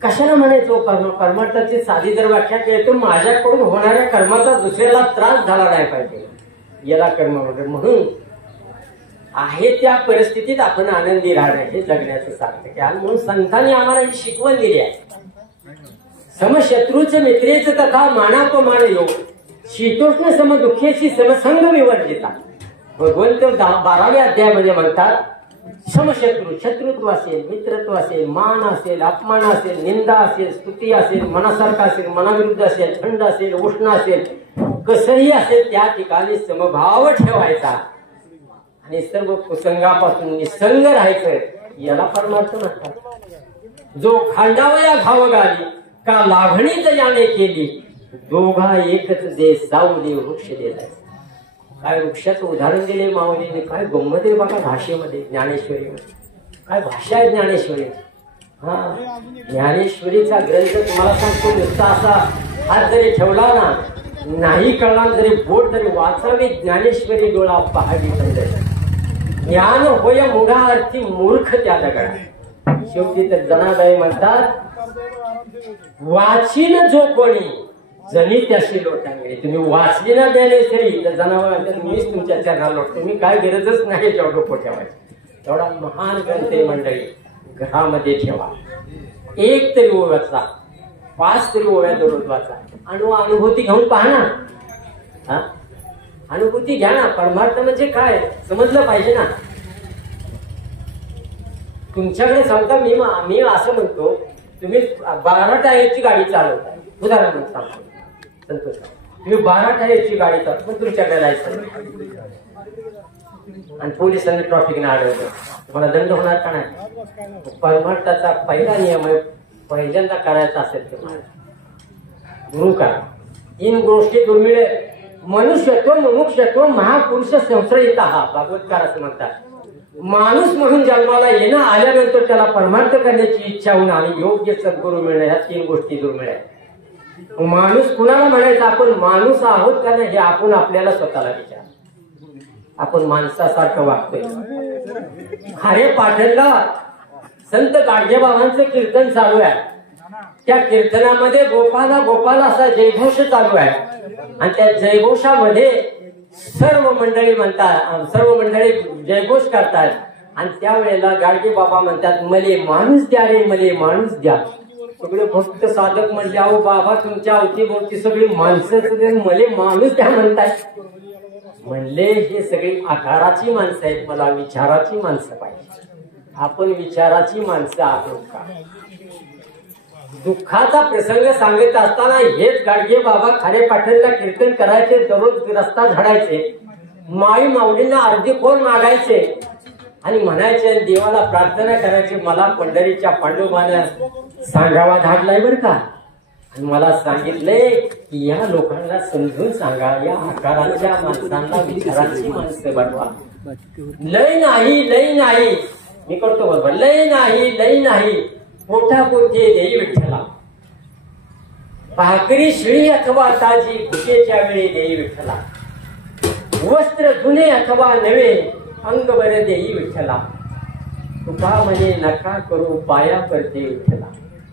कशाला म्हणायचो परमार्थाची साधी जर व्याख्या केली तर माझ्याकडून होणाऱ्या कर्माचा दुसऱ्याला त्रास झाला नाही पाहिजे, याला कर्म म्हणतात. म्हणून आहे त्या परिस्थितीत आपण आनंदी राहणं हे जगण्याचं सार्थक आहे. म्हणून संतांनी आम्हाला ही शिकवण दिली आहे. समशत्रूच मित्रेच तथा मानातो मान योग, शीतोष्ण सम दुःखेची समसंग विवर्जिता. भगवंत 12व्या अध्यायामध्ये म्हणतात, समशत्रू, शत्रुत्व असेल, मित्रत्व असेल, मान असेल, अपमान असेल, निंदा असेल, स्तुती असेल, मनासारखा असेल, मनाविरुद्ध असेल, थंड असेल, उष्ण असेल, कसंही असेल त्या ठिकाणी समभाव ठेवायचा आणि सर्व कुसंगापासून निसंग राहायचं, याला परमार्थ म्हणतात. जो खांडावया घावगाली का लाभणीच याने केली, दोघा एकच दे सावली वृक्ष दिलाय. काय वृक्षाचं उदाहरण दिले माऊलीने, काय गंमत आहे बघा भाषेमध्ये. ज्ञानेश्वरी काय भाषा आहे ज्ञानेश्वरी. हा, ज्ञानेश्वरीचा ग्रंथ तुम्हाला सांगतो, नुसता असा हात जरी ठेवला ना, नाही कळला जरी बोट जरी वाचावी, ज्ञानेश्वरी डोळा पहावी म्हणजे ज्ञान होय मुढा अर्थी मूर्ख त्या दगडा. शेवटी तर जनाबाई म्हणतात, वाचीन जो कोणी जनी त्याशी लोटांगणे. तुम्ही वाचली ना ज्ञानेश्वरी तर जनावर म्हणतात, मीच तुमच्या चरणाला लोटतो. तुम्ही काय गरजच नाही तेवढं डोकं ठेवायचं. एवढा महान ग्रंथ मंडळी घरामध्ये ठेवा. एक तरी ओव्याचा, 5 तरी ओव्या दररोज वाचा. अनुभूती घेऊन पहा ना. हा, अनुभूती घ्या ना. परमार्थ म्हणजे काय समजलं पाहिजे ना. तुमच्याकडे सांगता मी असं म्हणतो, तुम्ही 12 टायरची गाडी चालवता, उदाहरण म्हणून सांगतो, संतोष, तुम्ही 12 टायरची गाडी चालवता, पण तुमच्याकडे लायसन आणि पोलिसांनी ट्रॉफिकने अडवलं, तुम्हाला दंड होणार का नाही? परमार्थाचा पहिला नियम आहे, पहिल्यांदा करायचा असेल तर गुरु करा. 3 गोष्टी दुर्मिळ, मनुष्यत्व, मुमुक्षत्व, महापुरुष संश्रयिता. हा भागवतकार असं म्हणतात. माणूस म्हणून जन्माला येणं, आल्यानंतर त्याला परमार्थ करण्याची इच्छा होणं आणि योग्य सद्गुरू मिळणं, ह्या 3 गोष्टी दुर्मिळ आहेत. माणूस कुणाला म्हणायचं? आपण माणूस आहोत का नाही हे आपण आपल्याला स्वतःला विचार. आपण माणसासारखं वागतोय. खारे पाटणला संत गाडगेबाबांचं कीर्तन चालू आहे. त्या कीर्तनामध्ये गोपाला गोपाला असा जयघोष चालू आहे. आणि त्या जयघोषामध्ये सर्व मंडळी म्हणतात, सर्व मंडळी जयघोष करतात. आणि त्यावेळेला गाडगे बाबा म्हणतात, मले माणूस द्या रे, मले माणूस द्या. सगळे भक्त साधक म्हणले, अहो बाबा तुमच्या अवतीभोवती सगळी माणसं, मले माणूस द्या म्हणतात. म्हणले हे सगळी आकाराची माणसं आहेत, मला विचाराची माणसं पाहिजे. आपण विचाराची माणसं आहोत का? दुःखाचा प्रसंग सांगत असताना हेच गाडगे बाबा खारे पाटणला कीर्तन करायचे, दररोज रस्ता झाडायचे, माई माऊलींना अर्धी खोल मागायचे आणि म्हणायचे, देवाला प्रार्थना करायची, मला पंढरीच्या पांडुरंगाने सांगावा धाडलाय बरं का. मला सांगितलंय की या लोकांना समजून सांगा, या आकाराच्या माणसांना विचारांची माणसं बनवा. लय नाही लय नाही, मी करतो बरोबर, लय नाही लय नाही, पोटापोटी देई विठ्ठला. भाकरी शिळी अथवा ताजी भुकेच्या वेळी देई विठ्ठला. वस्त्र जुने अथवा नवे अंग बरे देई विठ्ठला. तुका म्हणे नका करू पाया पडते विठ्ठला.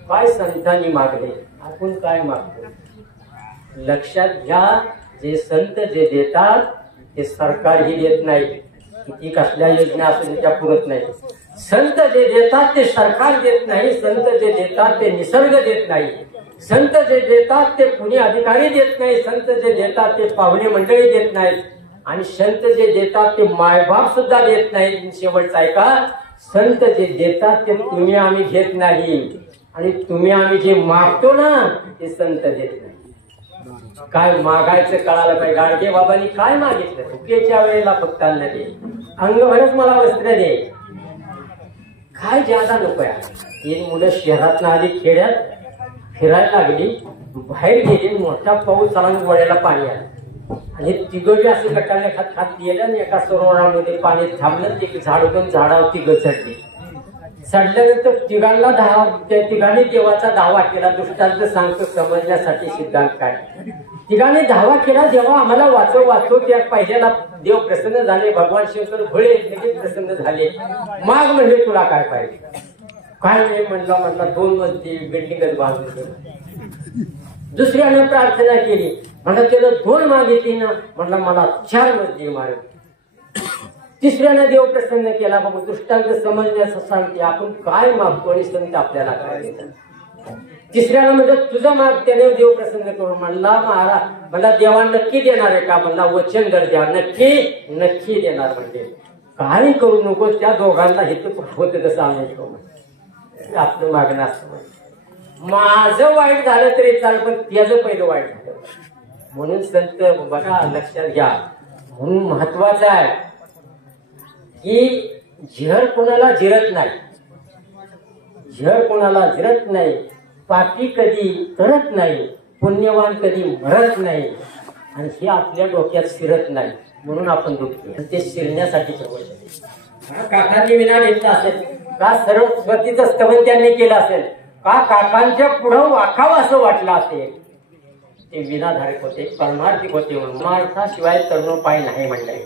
काय संतांनी मागले, आपण काय मागतो लक्षात घ्या. जे संत जे देतात ते सरकारही देत नाही. किती कसल्या योजना असून त्या पुरत नाही. संत जे देतात ते सरकार देत नाही. संत जे देतात ते निसर्ग देत नाही. संत जे देतात ते कुणी अधिकारी देत नाही. संत जे देतात ते पाहुणे मंडळी देत नाहीत. आणि संत जे देतात ते मायबाप सुद्धा देत नाहीत. शेवटचा आहे का, संत जे देतात ते तुम्ही आम्ही घेत नाही. आणि तुम्ही आम्ही जे मागतो ना ते संत देत नाही. काय मागायचं कळालं पाहिजे. गाडगे बाबांनी काय मागितलं, भुकेच्या वेळेला फक्त अन्न दे, अंगभरच मला वस्त्र दे. काय ज्यादा नको आहे. ही मुलं शहरात आली, खेड्यात फिरायला लागली, बाहेर गेली, मोठा पाऊस आला, वड्याला पाणी आलं आणि तिघं असे गटाने खात खात गेलं आणि एका सरोवरामध्ये पाणी थांबलं. ते झाडून झाडावर तिघं चढली. चढल्यानंतर तिघांना त्या तिघांनी देवाचा दावा केला. दृष्टांत सांगतो समजण्यासाठी सिद्धांत काय. तिघांनी दावा केला, जेव्हा आम्हाला वाचव वाचव, त्या पहिल्याला देव प्रसन्न झाले. भगवान शंकर भोळे लगेच प्रसन्न झाले. माग म्हणजे तुला काय पाहिजे. काय नाही म्हणला 2 मजली बिल्डिंगच बांधून. दुसऱ्याने प्रार्थना केली, म्हणलं त्याला 2 मागितली ना, म्हणला मला 4 मजली मारत. तिसऱ्याने देव प्रसन्न केला. बाबा दृष्टांत समजण्याचं सांगते, आपण काय मागतो आणि संत आपल्याला काय देतात. तिसऱ्याला म्हणजे तुझा माग, त्याने देव प्रसन्न करून म्हणला महाराज, मला देवा नक्की देणार आहे का, म्हणला वचन दर द्या, नक्की नक्की देणार. म्हणजे काही करू नको, त्या दोघांना हेतू होत तसं आणायचं आपलं मागणं असतं. माझं वाईट झालं तरी चाल, पण त्याचं पहिलं वाईट झालं. म्हणून संत बघा लक्षात घ्या. म्हणून महत्वाचं आहे की झिहर कोणाला जिरत नाही. झिहर कोणाला जिरत नाही. पापी कधी करत नाही, पुण्यवान कधी मरत नाही. आणि हे आपल्या डोक्यात शिरत नाही, म्हणून आपण दुखतो. ते शिरण्यासाठी काकांनी विना घेतला असेल का, सरस्वतीचं स्तवन त्यांनी केलं असेल का, काकांच्या पुढं वाकावं असं वाटलं असेल. ते विनाधारक होते, परमार्थिक होते. म्हणून मार्थाशिवाय तरुणोपाय नाही म्हणले.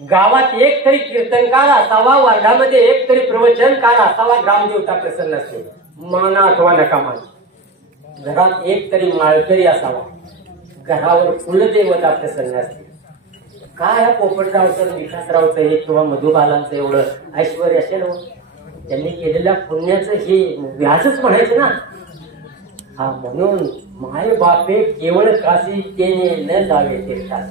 गावात एक तरी कीर्तनकार असावा, वार्डामध्ये एक तरी प्रवचनकार असावा, ग्रामदेवता प्रसन्न असते. माना अथवा नका माना. घरात एक तरी माळकरी असावा, घरावर कुलदेवता प्रसन्न असते. काय ह्या पोपटरावचं, विकासरावचं हे किंवा मधुबालांचं एवढं ऐश्वर्य असेल. त्यांनी केलेल्या पुण्याचं हे व्याजच म्हणायचं ना. हा म्हणून माय बापे केवळ काशी तेने न जावे तीर्थास.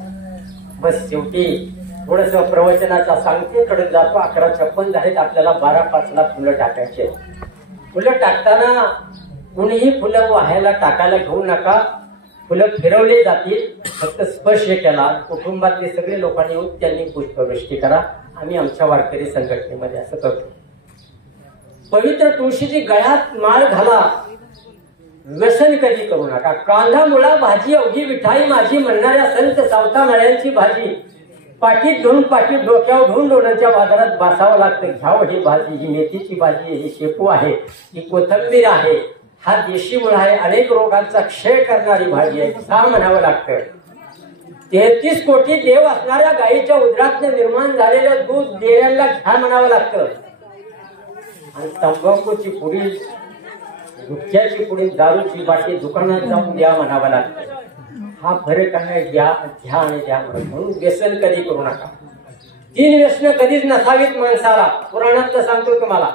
बस शेवटी थोडस प्रवचनाचा सांगतेकडे जातो. 11:56 झालेत. आपल्याला 12:05 फुलं टाकायचे. फुलं टाकताना कुणीही फुलं वाहायला टाकायला घेऊ नका. फुलं फिरवले जातील, फक्त स्पर्श केला. कुटुंबातले सगळे लोकांनी येऊन त्यांनी पुष्पवृष्टी करा. आम्ही आमच्या वारकरी संघटनेमध्ये असं करतो. पवित्र तुळशीची गळ्यात माळ घाला. व्यसन कधी करू नका. कांदा मुळा भाजी अवघी विठाई माझी म्हणणाऱ्या संत सावता माळ्यांची भाजी पाठीत घेऊन, पाठीत डोक्यावर घेऊन लोणांच्या बाजारात बसावं लागतं. घ्यावं ही भाजी, ही मेथीची भाजी, ही शेपू आहे, ही कोथिंबीर आहे, हा देशी मुळा आहे, अनेक रोगांचा क्षय करणारी भाजी आहे, का म्हणावं लागतं. 33 कोटी देव असणाऱ्या गायीच्या उदरात निर्माण झालेलं दूध डेऱ्यांना घ्या म्हणावं लागतं. आणि तंबाखूची पुडी, गुटख्याची पुडी, दारूची बाटली दुकानात जाऊन द्या म्हणावं लागतं. हा फरक आहे. घ्या घ्या आणि द्या म्हणून व्यसन कधी करू नका. 3 व्यसन कधीच नसावीत माणसाला. पुराणात सांगतो तुम्हाला.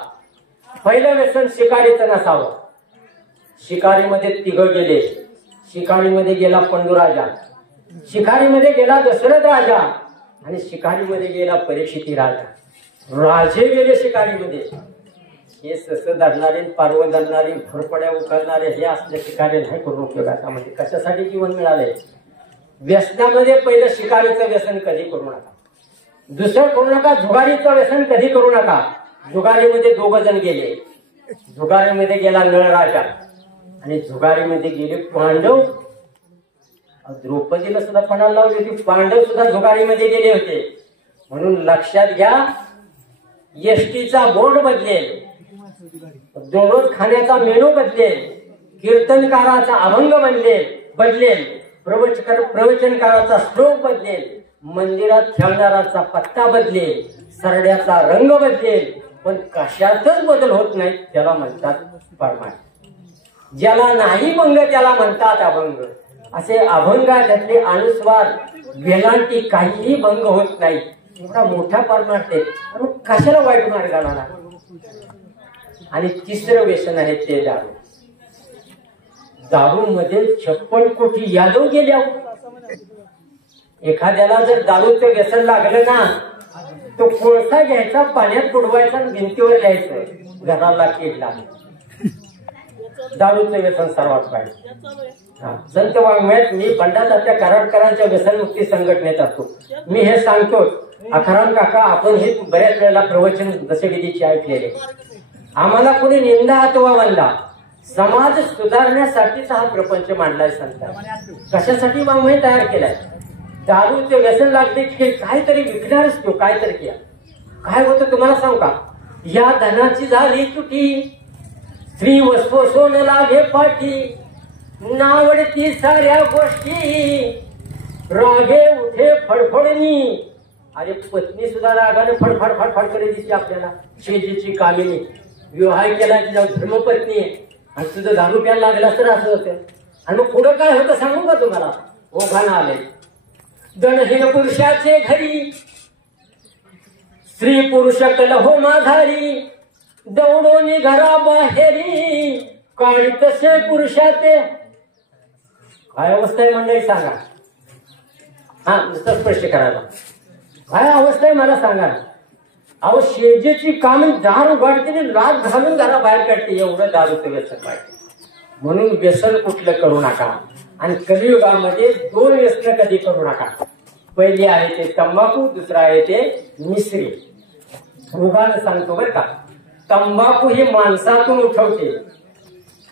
पहिलं व्यसन शिकारीचं नसावं. शिकारीमध्ये 3 गेले. शिकारीमध्ये गेला पंडूराजा, शिकारीमध्ये गेला दशरथ राजा आणि शिकारीमध्ये गेला परीक्षिती राजा. राजे गेले शिकारीमध्ये. हे सस धरणारे, पारव धरणारे, घरपड्या उकरणारे हे असले शिकारी नाही करून उपयोगाचा. म्हणजे कशासाठी जीवन मिळाले. व्यसनामध्ये पहिलं शिकारीचं व्यसन कधी करू नका. दुसरं करू नका, जुगारीचं व्यसन कधी करू नका. जुगारीमध्ये 2 जण गेले. जुगारीमध्ये गेला नळराजा आणि जुगारीमध्ये गेले पांडव. द्रौपदीला सुद्धा पणाला लावली होती, पांडव सुद्धा जुगारीमध्ये गेले होते. म्हणून लक्षात घ्या, एसटीचा बोर्ड बदलेल, दररोज खाण्याचा मेनू बदलेल, कीर्तनकाराचा अभंग बदलेल, प्रवचनकाराचा श्लोक बदलेल, मंदिरात खेळणाराचा पत्ता बदलेल, सरड्याचा रंग बदलेल, पण कशातच बदल होत नाही त्याला म्हणतात परमार्थ. ज्याला नाही भंग त्याला म्हणतात अभंग. असे अभंगातले अनुस्वार वेलांटी काहीही भंग होत नाही. एवढा मोठा परमार्थ आहे, कशाला वाईट मार्गाला लागला. आणि तिसरं व्यसन आहे ते दारू. दारू मध्ये 56 कोटी यादव गेल्या. एखाद्याला जर दारूचं व्यसन लागलं ना, तो कोळसा घ्यायचा, पाण्यात बुडवायचा, भिंतीवर लिहायचं घराला कीड लागली. दारूचं व्यसन सर्वात पाहिजे. संत वाङ्मयात मी पंडिताच्या कराडकरांच्या व्यसनमुक्ती संघटनेत असतो. मी हे सांगतो, अखराम काका आपण हे बऱ्याच वेळेला प्रवचन दशविधीचे ऐकलेले. आम्हाला कोणी निंदा अथवा वंदा, समाज सुधारण्यासाठीचा हा प्रपंच मांडलाय संतांनी. कशासाठी वाङ्मय तयार केलाय? दारूचे व्यसन लागले की काहीतरी विकणारच तो, काहीतरी केला. काय होतं तुम्हाला सांगू का? या धनाची झाली तुटी, स्त्री वस्व सोन लागे पाठी, नावडती साऱ्या गोष्टी, रागे उठे फडफडणी. अरे पत्नी सुद्धा रागाने फडफड फडफड करे दिसते आपल्याला. शेतीची कामिनी विवाह केला तिला धर्मपत्नी आहे, आणि तुझं दारू प्यायला लागला तर असं होतं. आणि मग पुढं काय होतं सांगू का तुम्हाला? ओघानं आले. दणहीन पुरुषाचे घरी, स्त्री पुरुष कलहो माघारी, दौडोनी घरा बाहेरी, काळी तसे पुरुषाचे. काय अवस्था आहे मंडळी सांगा. हा नुसतं स्पष्ट करायला काय अवस्था आहे मला सांगा. अहो शेजेची काम दार उघडते, लाच घालून घरा बाहेर काढते, एवढं दारूचं व्यसन पाहिजे. म्हणून व्यसन कुठलं करू नका. आणि कलियुगामध्ये 2 व्यसन कधी करू नका. पहिली आहे ते तंबाखू, दुसरा आहे ते मिसरी. उगाच सांगतो बरं का, तंबाखू ही माणसातून उठवते.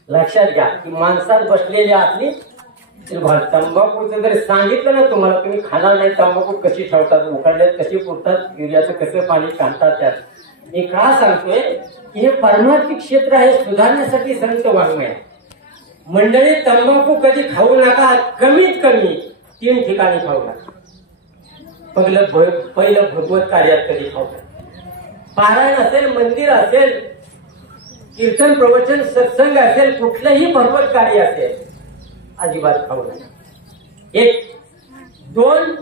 लक्षात घ्या की माणसात बसलेली आपली तंबाखूचं जर सांगितलं ना तुम्हाला, तुम्ही खाणार नाही. तंबाखू कशी ठेवतात, उकडल्यात कशी पुरतात, युरियाचं कसं पाणी काढतात त्यात. मी का सांगतोय की हे परमार्थिक क्षेत्र आहे, सुधारण्यासाठी संत वाङ्मय. मंडळी तंबाखू कधी खाऊ नका. कमीत कमी 3 ठिकाणी खाऊ नका. पहिलं भगवत कार्यात कधी खाऊ नका. पारायण असेल, मंदिर असेल, कीर्तन प्रवचन सत्संग असेल, कुठलंही भगवत कार्य असेल, अजिबात खाऊ नका. 1. 2.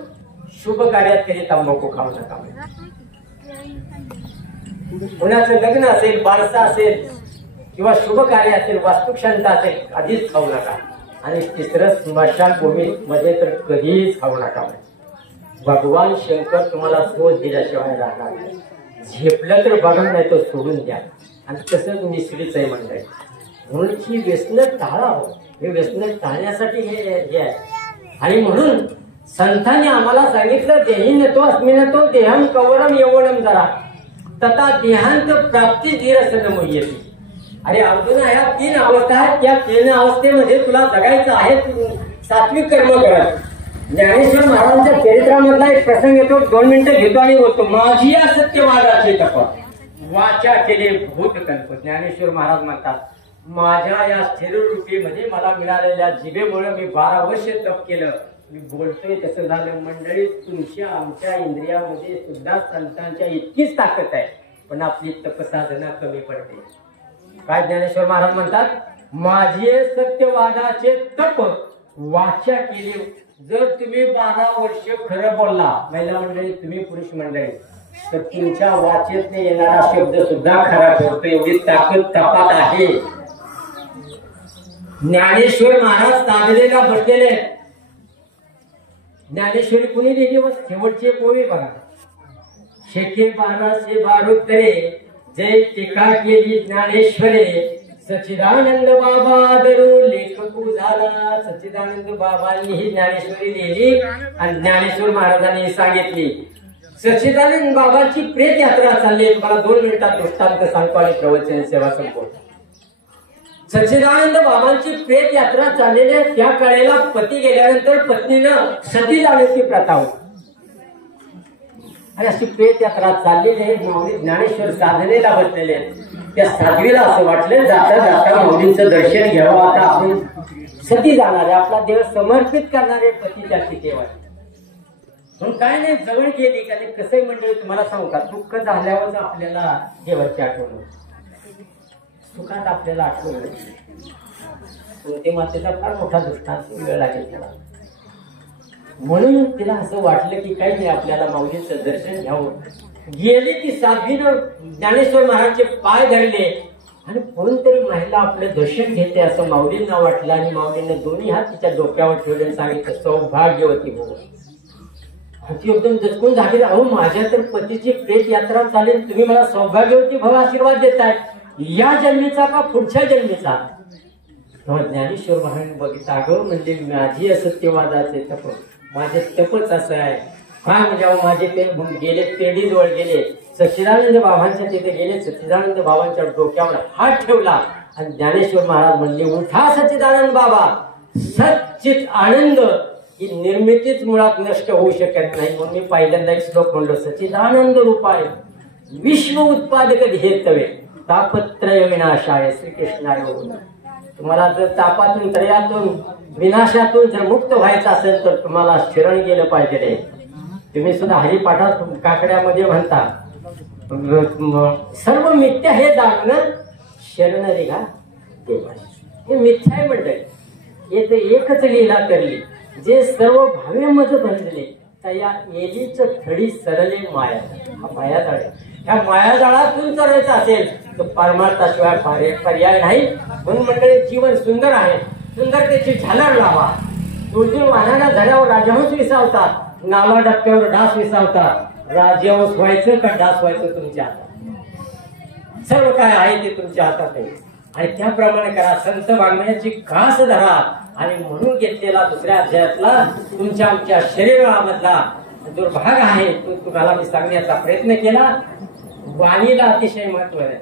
शुभ कार्यात कधी तंबाखू खाऊ नका. कुणाचं लग्न असेल, बारसा असेल, किंवा शुभ कार्य असेल, वास्तुक्षमता असेल, आधीच खाऊ नका. आणि 3. स्मशानभूमीमध्ये तर कधीच खाऊ नका. भगवान शंकर तुम्हाला सोच दिल्याशिवाय राहणार. झेपलं तर बघा, नाही तो सोडून द्या. आणि तसंच मिसरीच आहे मंडळी. म्हणून ही व्यसनं टाळा. हे व्यसन टाळण्यासाठी हे आहे. आणि म्हणून संतांनी आम्हाला सांगितलं, देहीन तो अस्मिन तो देहम कवरम यवनम जरा तथा देहांत प्राप्ती धीरसन मुह्यती. अरे अर्जुना, ह्या 3 अवस्था आहेत. त्या 3 अवस्थेमध्ये तुला जगायचं आहे. सात्विक कर्म करायचं. ज्ञानेश्वर महाराजांच्या चरित्रामधला एक प्रसंग येतो, 2 मिनिटं घेतो आणि बोलतो. माझी या सत्यवादाची तप वाचा केले भूतकल्प. ज्ञानेश्वर महाराज म्हणतात, माझ्या या स्थिररूपीमध्ये मला मिळालेल्या जिभेमुळे मी 12 वर्ष तप केलं. मी बोलतोय तसं झालं. मंडळी तुमच्या आमच्या इंद्रियामध्ये सुद्धा संतांच्या इतकीच ताकद आहे, पण आपली तपसाधना कमी पडते. काय ज्ञानेश्वर महाराज म्हणतात, माझे सत्यवादाचे तप वाचा केले. जर तुम्ही 12 वर्ष खरं बोलला, महिला मंडळी तुम्ही पुरुष मंडळी, तर तुमच्या वाचेत येणारा शब्द सुद्धा खरा ठरतो. एवढी ताकद तपात आहे. ज्ञानेश्वर महाराज ताजलेला बसलेले. ज्ञानेश्वरी कुणी लिहिली? व शेवटची ओवी बघा. शेके 1272 जय टीका केली ज्ञानेश्वरे, सच्चिदानंद बाबा दरू लेखकू झाला. सच्चिदानंद बाबांनी ही ज्ञानेश्वरी लिहिली आणि ज्ञानेश्वर महाराजांनी सांगितली. सच्चिदानंद बाबांची प्रेत यात्रा चालली. तुम्हाला 2 मिनिटात दृष्टांत सांगतो आणि प्रवचन सेवा संपवतो. सच्चिदानंद बाबांची प्रेत यात्रा चाललेली आहे. त्या काळेला पती गेल्यानंतर पत्नीनं सती जाण्याची प्रथा होती आणि अशी प्रेत यात्रा चाललेली आहे. माऊली ज्ञानेश्वर साधनेला बसलेले आहेत. त्या साधवीला असं वाटलं जाता जाता माऊलींचं दर्शन घ्यावं. आता आपण सती जाणारे, आपला देव समर्पित करणारे पती त्या ठिकेवर म्हणून काय नाही जवळ गेली का नाही. कसंही मंडळी तुम्हाला सांगू का, दुःख झाल्यावर आपल्याला देवाची आठवण होते, सुखात आपल्याला आठवण होते. ते मातेचा फार मोठा दृष्टांत वेळ लागेल त्याला. म्हणून तिला असं वाटलं की काही नाही, आपल्याला माऊलीचं दर्शन घ्यावं. गेली की साध्वीनं ज्ञानेश्वर महाराजचे पाय धरले आणि कोणतरी महिला आपलं दर्शन घेते असं माऊलींना वाटलं आणि माऊलींना दोन्ही हात तिच्या डोक्यावर ठेवले आणि सांगितलं सौभाग्यवती भाऊ. ती एकदम दचकून झाली. अहो माझ्या तर पतीची प्रेत यात्रा चालेल, तुम्ही मला सौभाग्यवती भाऊ आशीर्वाद देताय, या जन्मीचा का पुढच्या जन्मीचा? ज्ञानेश्वर महाराज बघितलं, अगं म्हणजे माझी असत्यवादाचे तप, माझे तपच असं आहे काय म्हणजे माझे ते गेले पेढीजवळ गेले, सच्चिदानंद बाबांच्या तिथे गेले, सच्चिदानंद बाबांच्या डोक्यावर हात ठेवला आणि ज्ञानेश्वर महाराज म्हणले, उठा सच्चिदानंद बाबा, सच्चित आनंद ही निर्मितीच मुळात नष्ट होऊ शकत नाही. म्हणून मी पहिल्यांदा एक श्लोक म्हणलो, सच्चिदानंद रूपाय विश्व उत्पादक ध्येतवे तापत्रय विनाशाय श्रीकृष्णाय. तुम्हाला जर तापातून त्रयातून विनाशातून जर मुक्त व्हायचं असेल तर तुम्हाला शरण गेलं पाहिजे. तुम्ही सुद्धा हरिपाठात काकड्यामध्ये म्हणता, सर्व मिथ्य हे जाणणं शरण रेगा देवाशी. हे मिथ्या आहे म्हणतंय. हे तर एकच लीला करली, जे सर्व भावे मज बंधले त्या येलीच थडी सरले माया. हा मायाजाळ आहे. ह्या मायाजाळातून करायचं असेल तर परमार्थाशिवाय पर्याय नाही. म्हणून मंडळी जीवन सुंदर आहे, सुंदरतेची झालर लावा. दुर्जून वाहनाला धड्यावर राजहंस विसावतात, नावा डबक्यावर डास विसावतात. राजहंस व्हायचं का डास व्हायचं तुमच्या हातात. सर्व काय आहे ते तुमच्या हातात आहे आणि त्याप्रमाणे करा. संत वाङ्मयाची घास धरा आणि म्हणून घेतलेला दुसऱ्या अध्यायातला तुमच्या आमच्या शरीरामधला जो भाग आहे तो तुम्हाला मी सांगण्याचा प्रयत्न केला. वाणीला अतिशय महत्व आहे.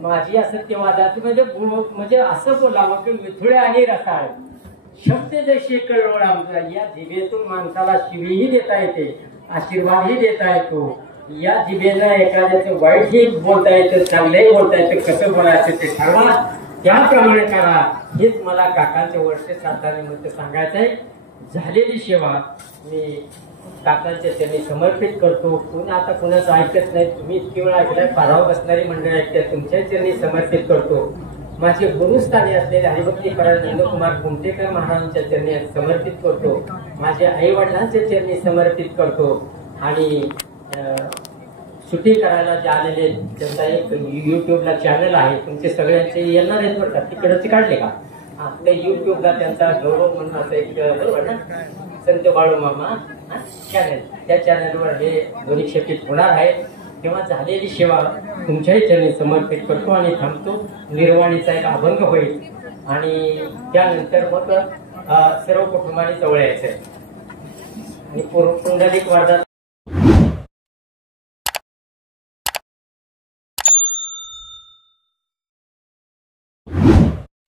माझी असत्यवादात म्हणजे असं बोलावं की मिथुळे आणि रसाळ शब्द जशी कळवळा, या जिभेतून माणसाला शिवीही देता येते, आशीर्वादही देता येतो. या जिभेनं एखाद्याचं वाईटही बोलता येतं, चांगलंही बोलता येतं. कसं बोलायचं ते ठरवा, त्याप्रमाणे करा. हेच मला काकांच्या वर्ष साधनानिमित्त सांगायचं आहे. झालेली सेवा मी काकांच्या त्यांनी समर्पित करतो. पुन्हा आता कुणाचं ऐकत नाही, तुम्ही इतकी वेळ ऐकलाय, पारावर बसणारी मंडळी ऐकतात, तुमच्या चरणी समर्पित करतो. माझे गुरुस्थानी असलेले हरिभक्तीपरायण नंदकुमार कुमटेकर महाराजांच्या चरणी समर्पित करतो. माझ्या आई वडिलांच्या चरणी समर्पित करतो. आणि शूटिंग करायला जे आलेले त्यांचा एक युट्यूबला चॅनल आहे, तुमचे सगळ्यांचे येणार आहेत बरं का, तिकडचे काढले का आपल्या युट्यूबला त्यांचा गौरव म्हणून असं एक बरोबर ना संत बाळू मामा चॅनल, त्या चॅनलवर हे ध्वनिक्षेपित होणार आहे. तेव्हा झालेली सेवा तुमच्याही चरणी समर्पित करतो आणि थांबतो. निर्वाणीचा एक अभंग होईल आणि त्यानंतर मग सर्व कुटुंबाने जवळ यायचंय आणि पुंडलिक वर्धात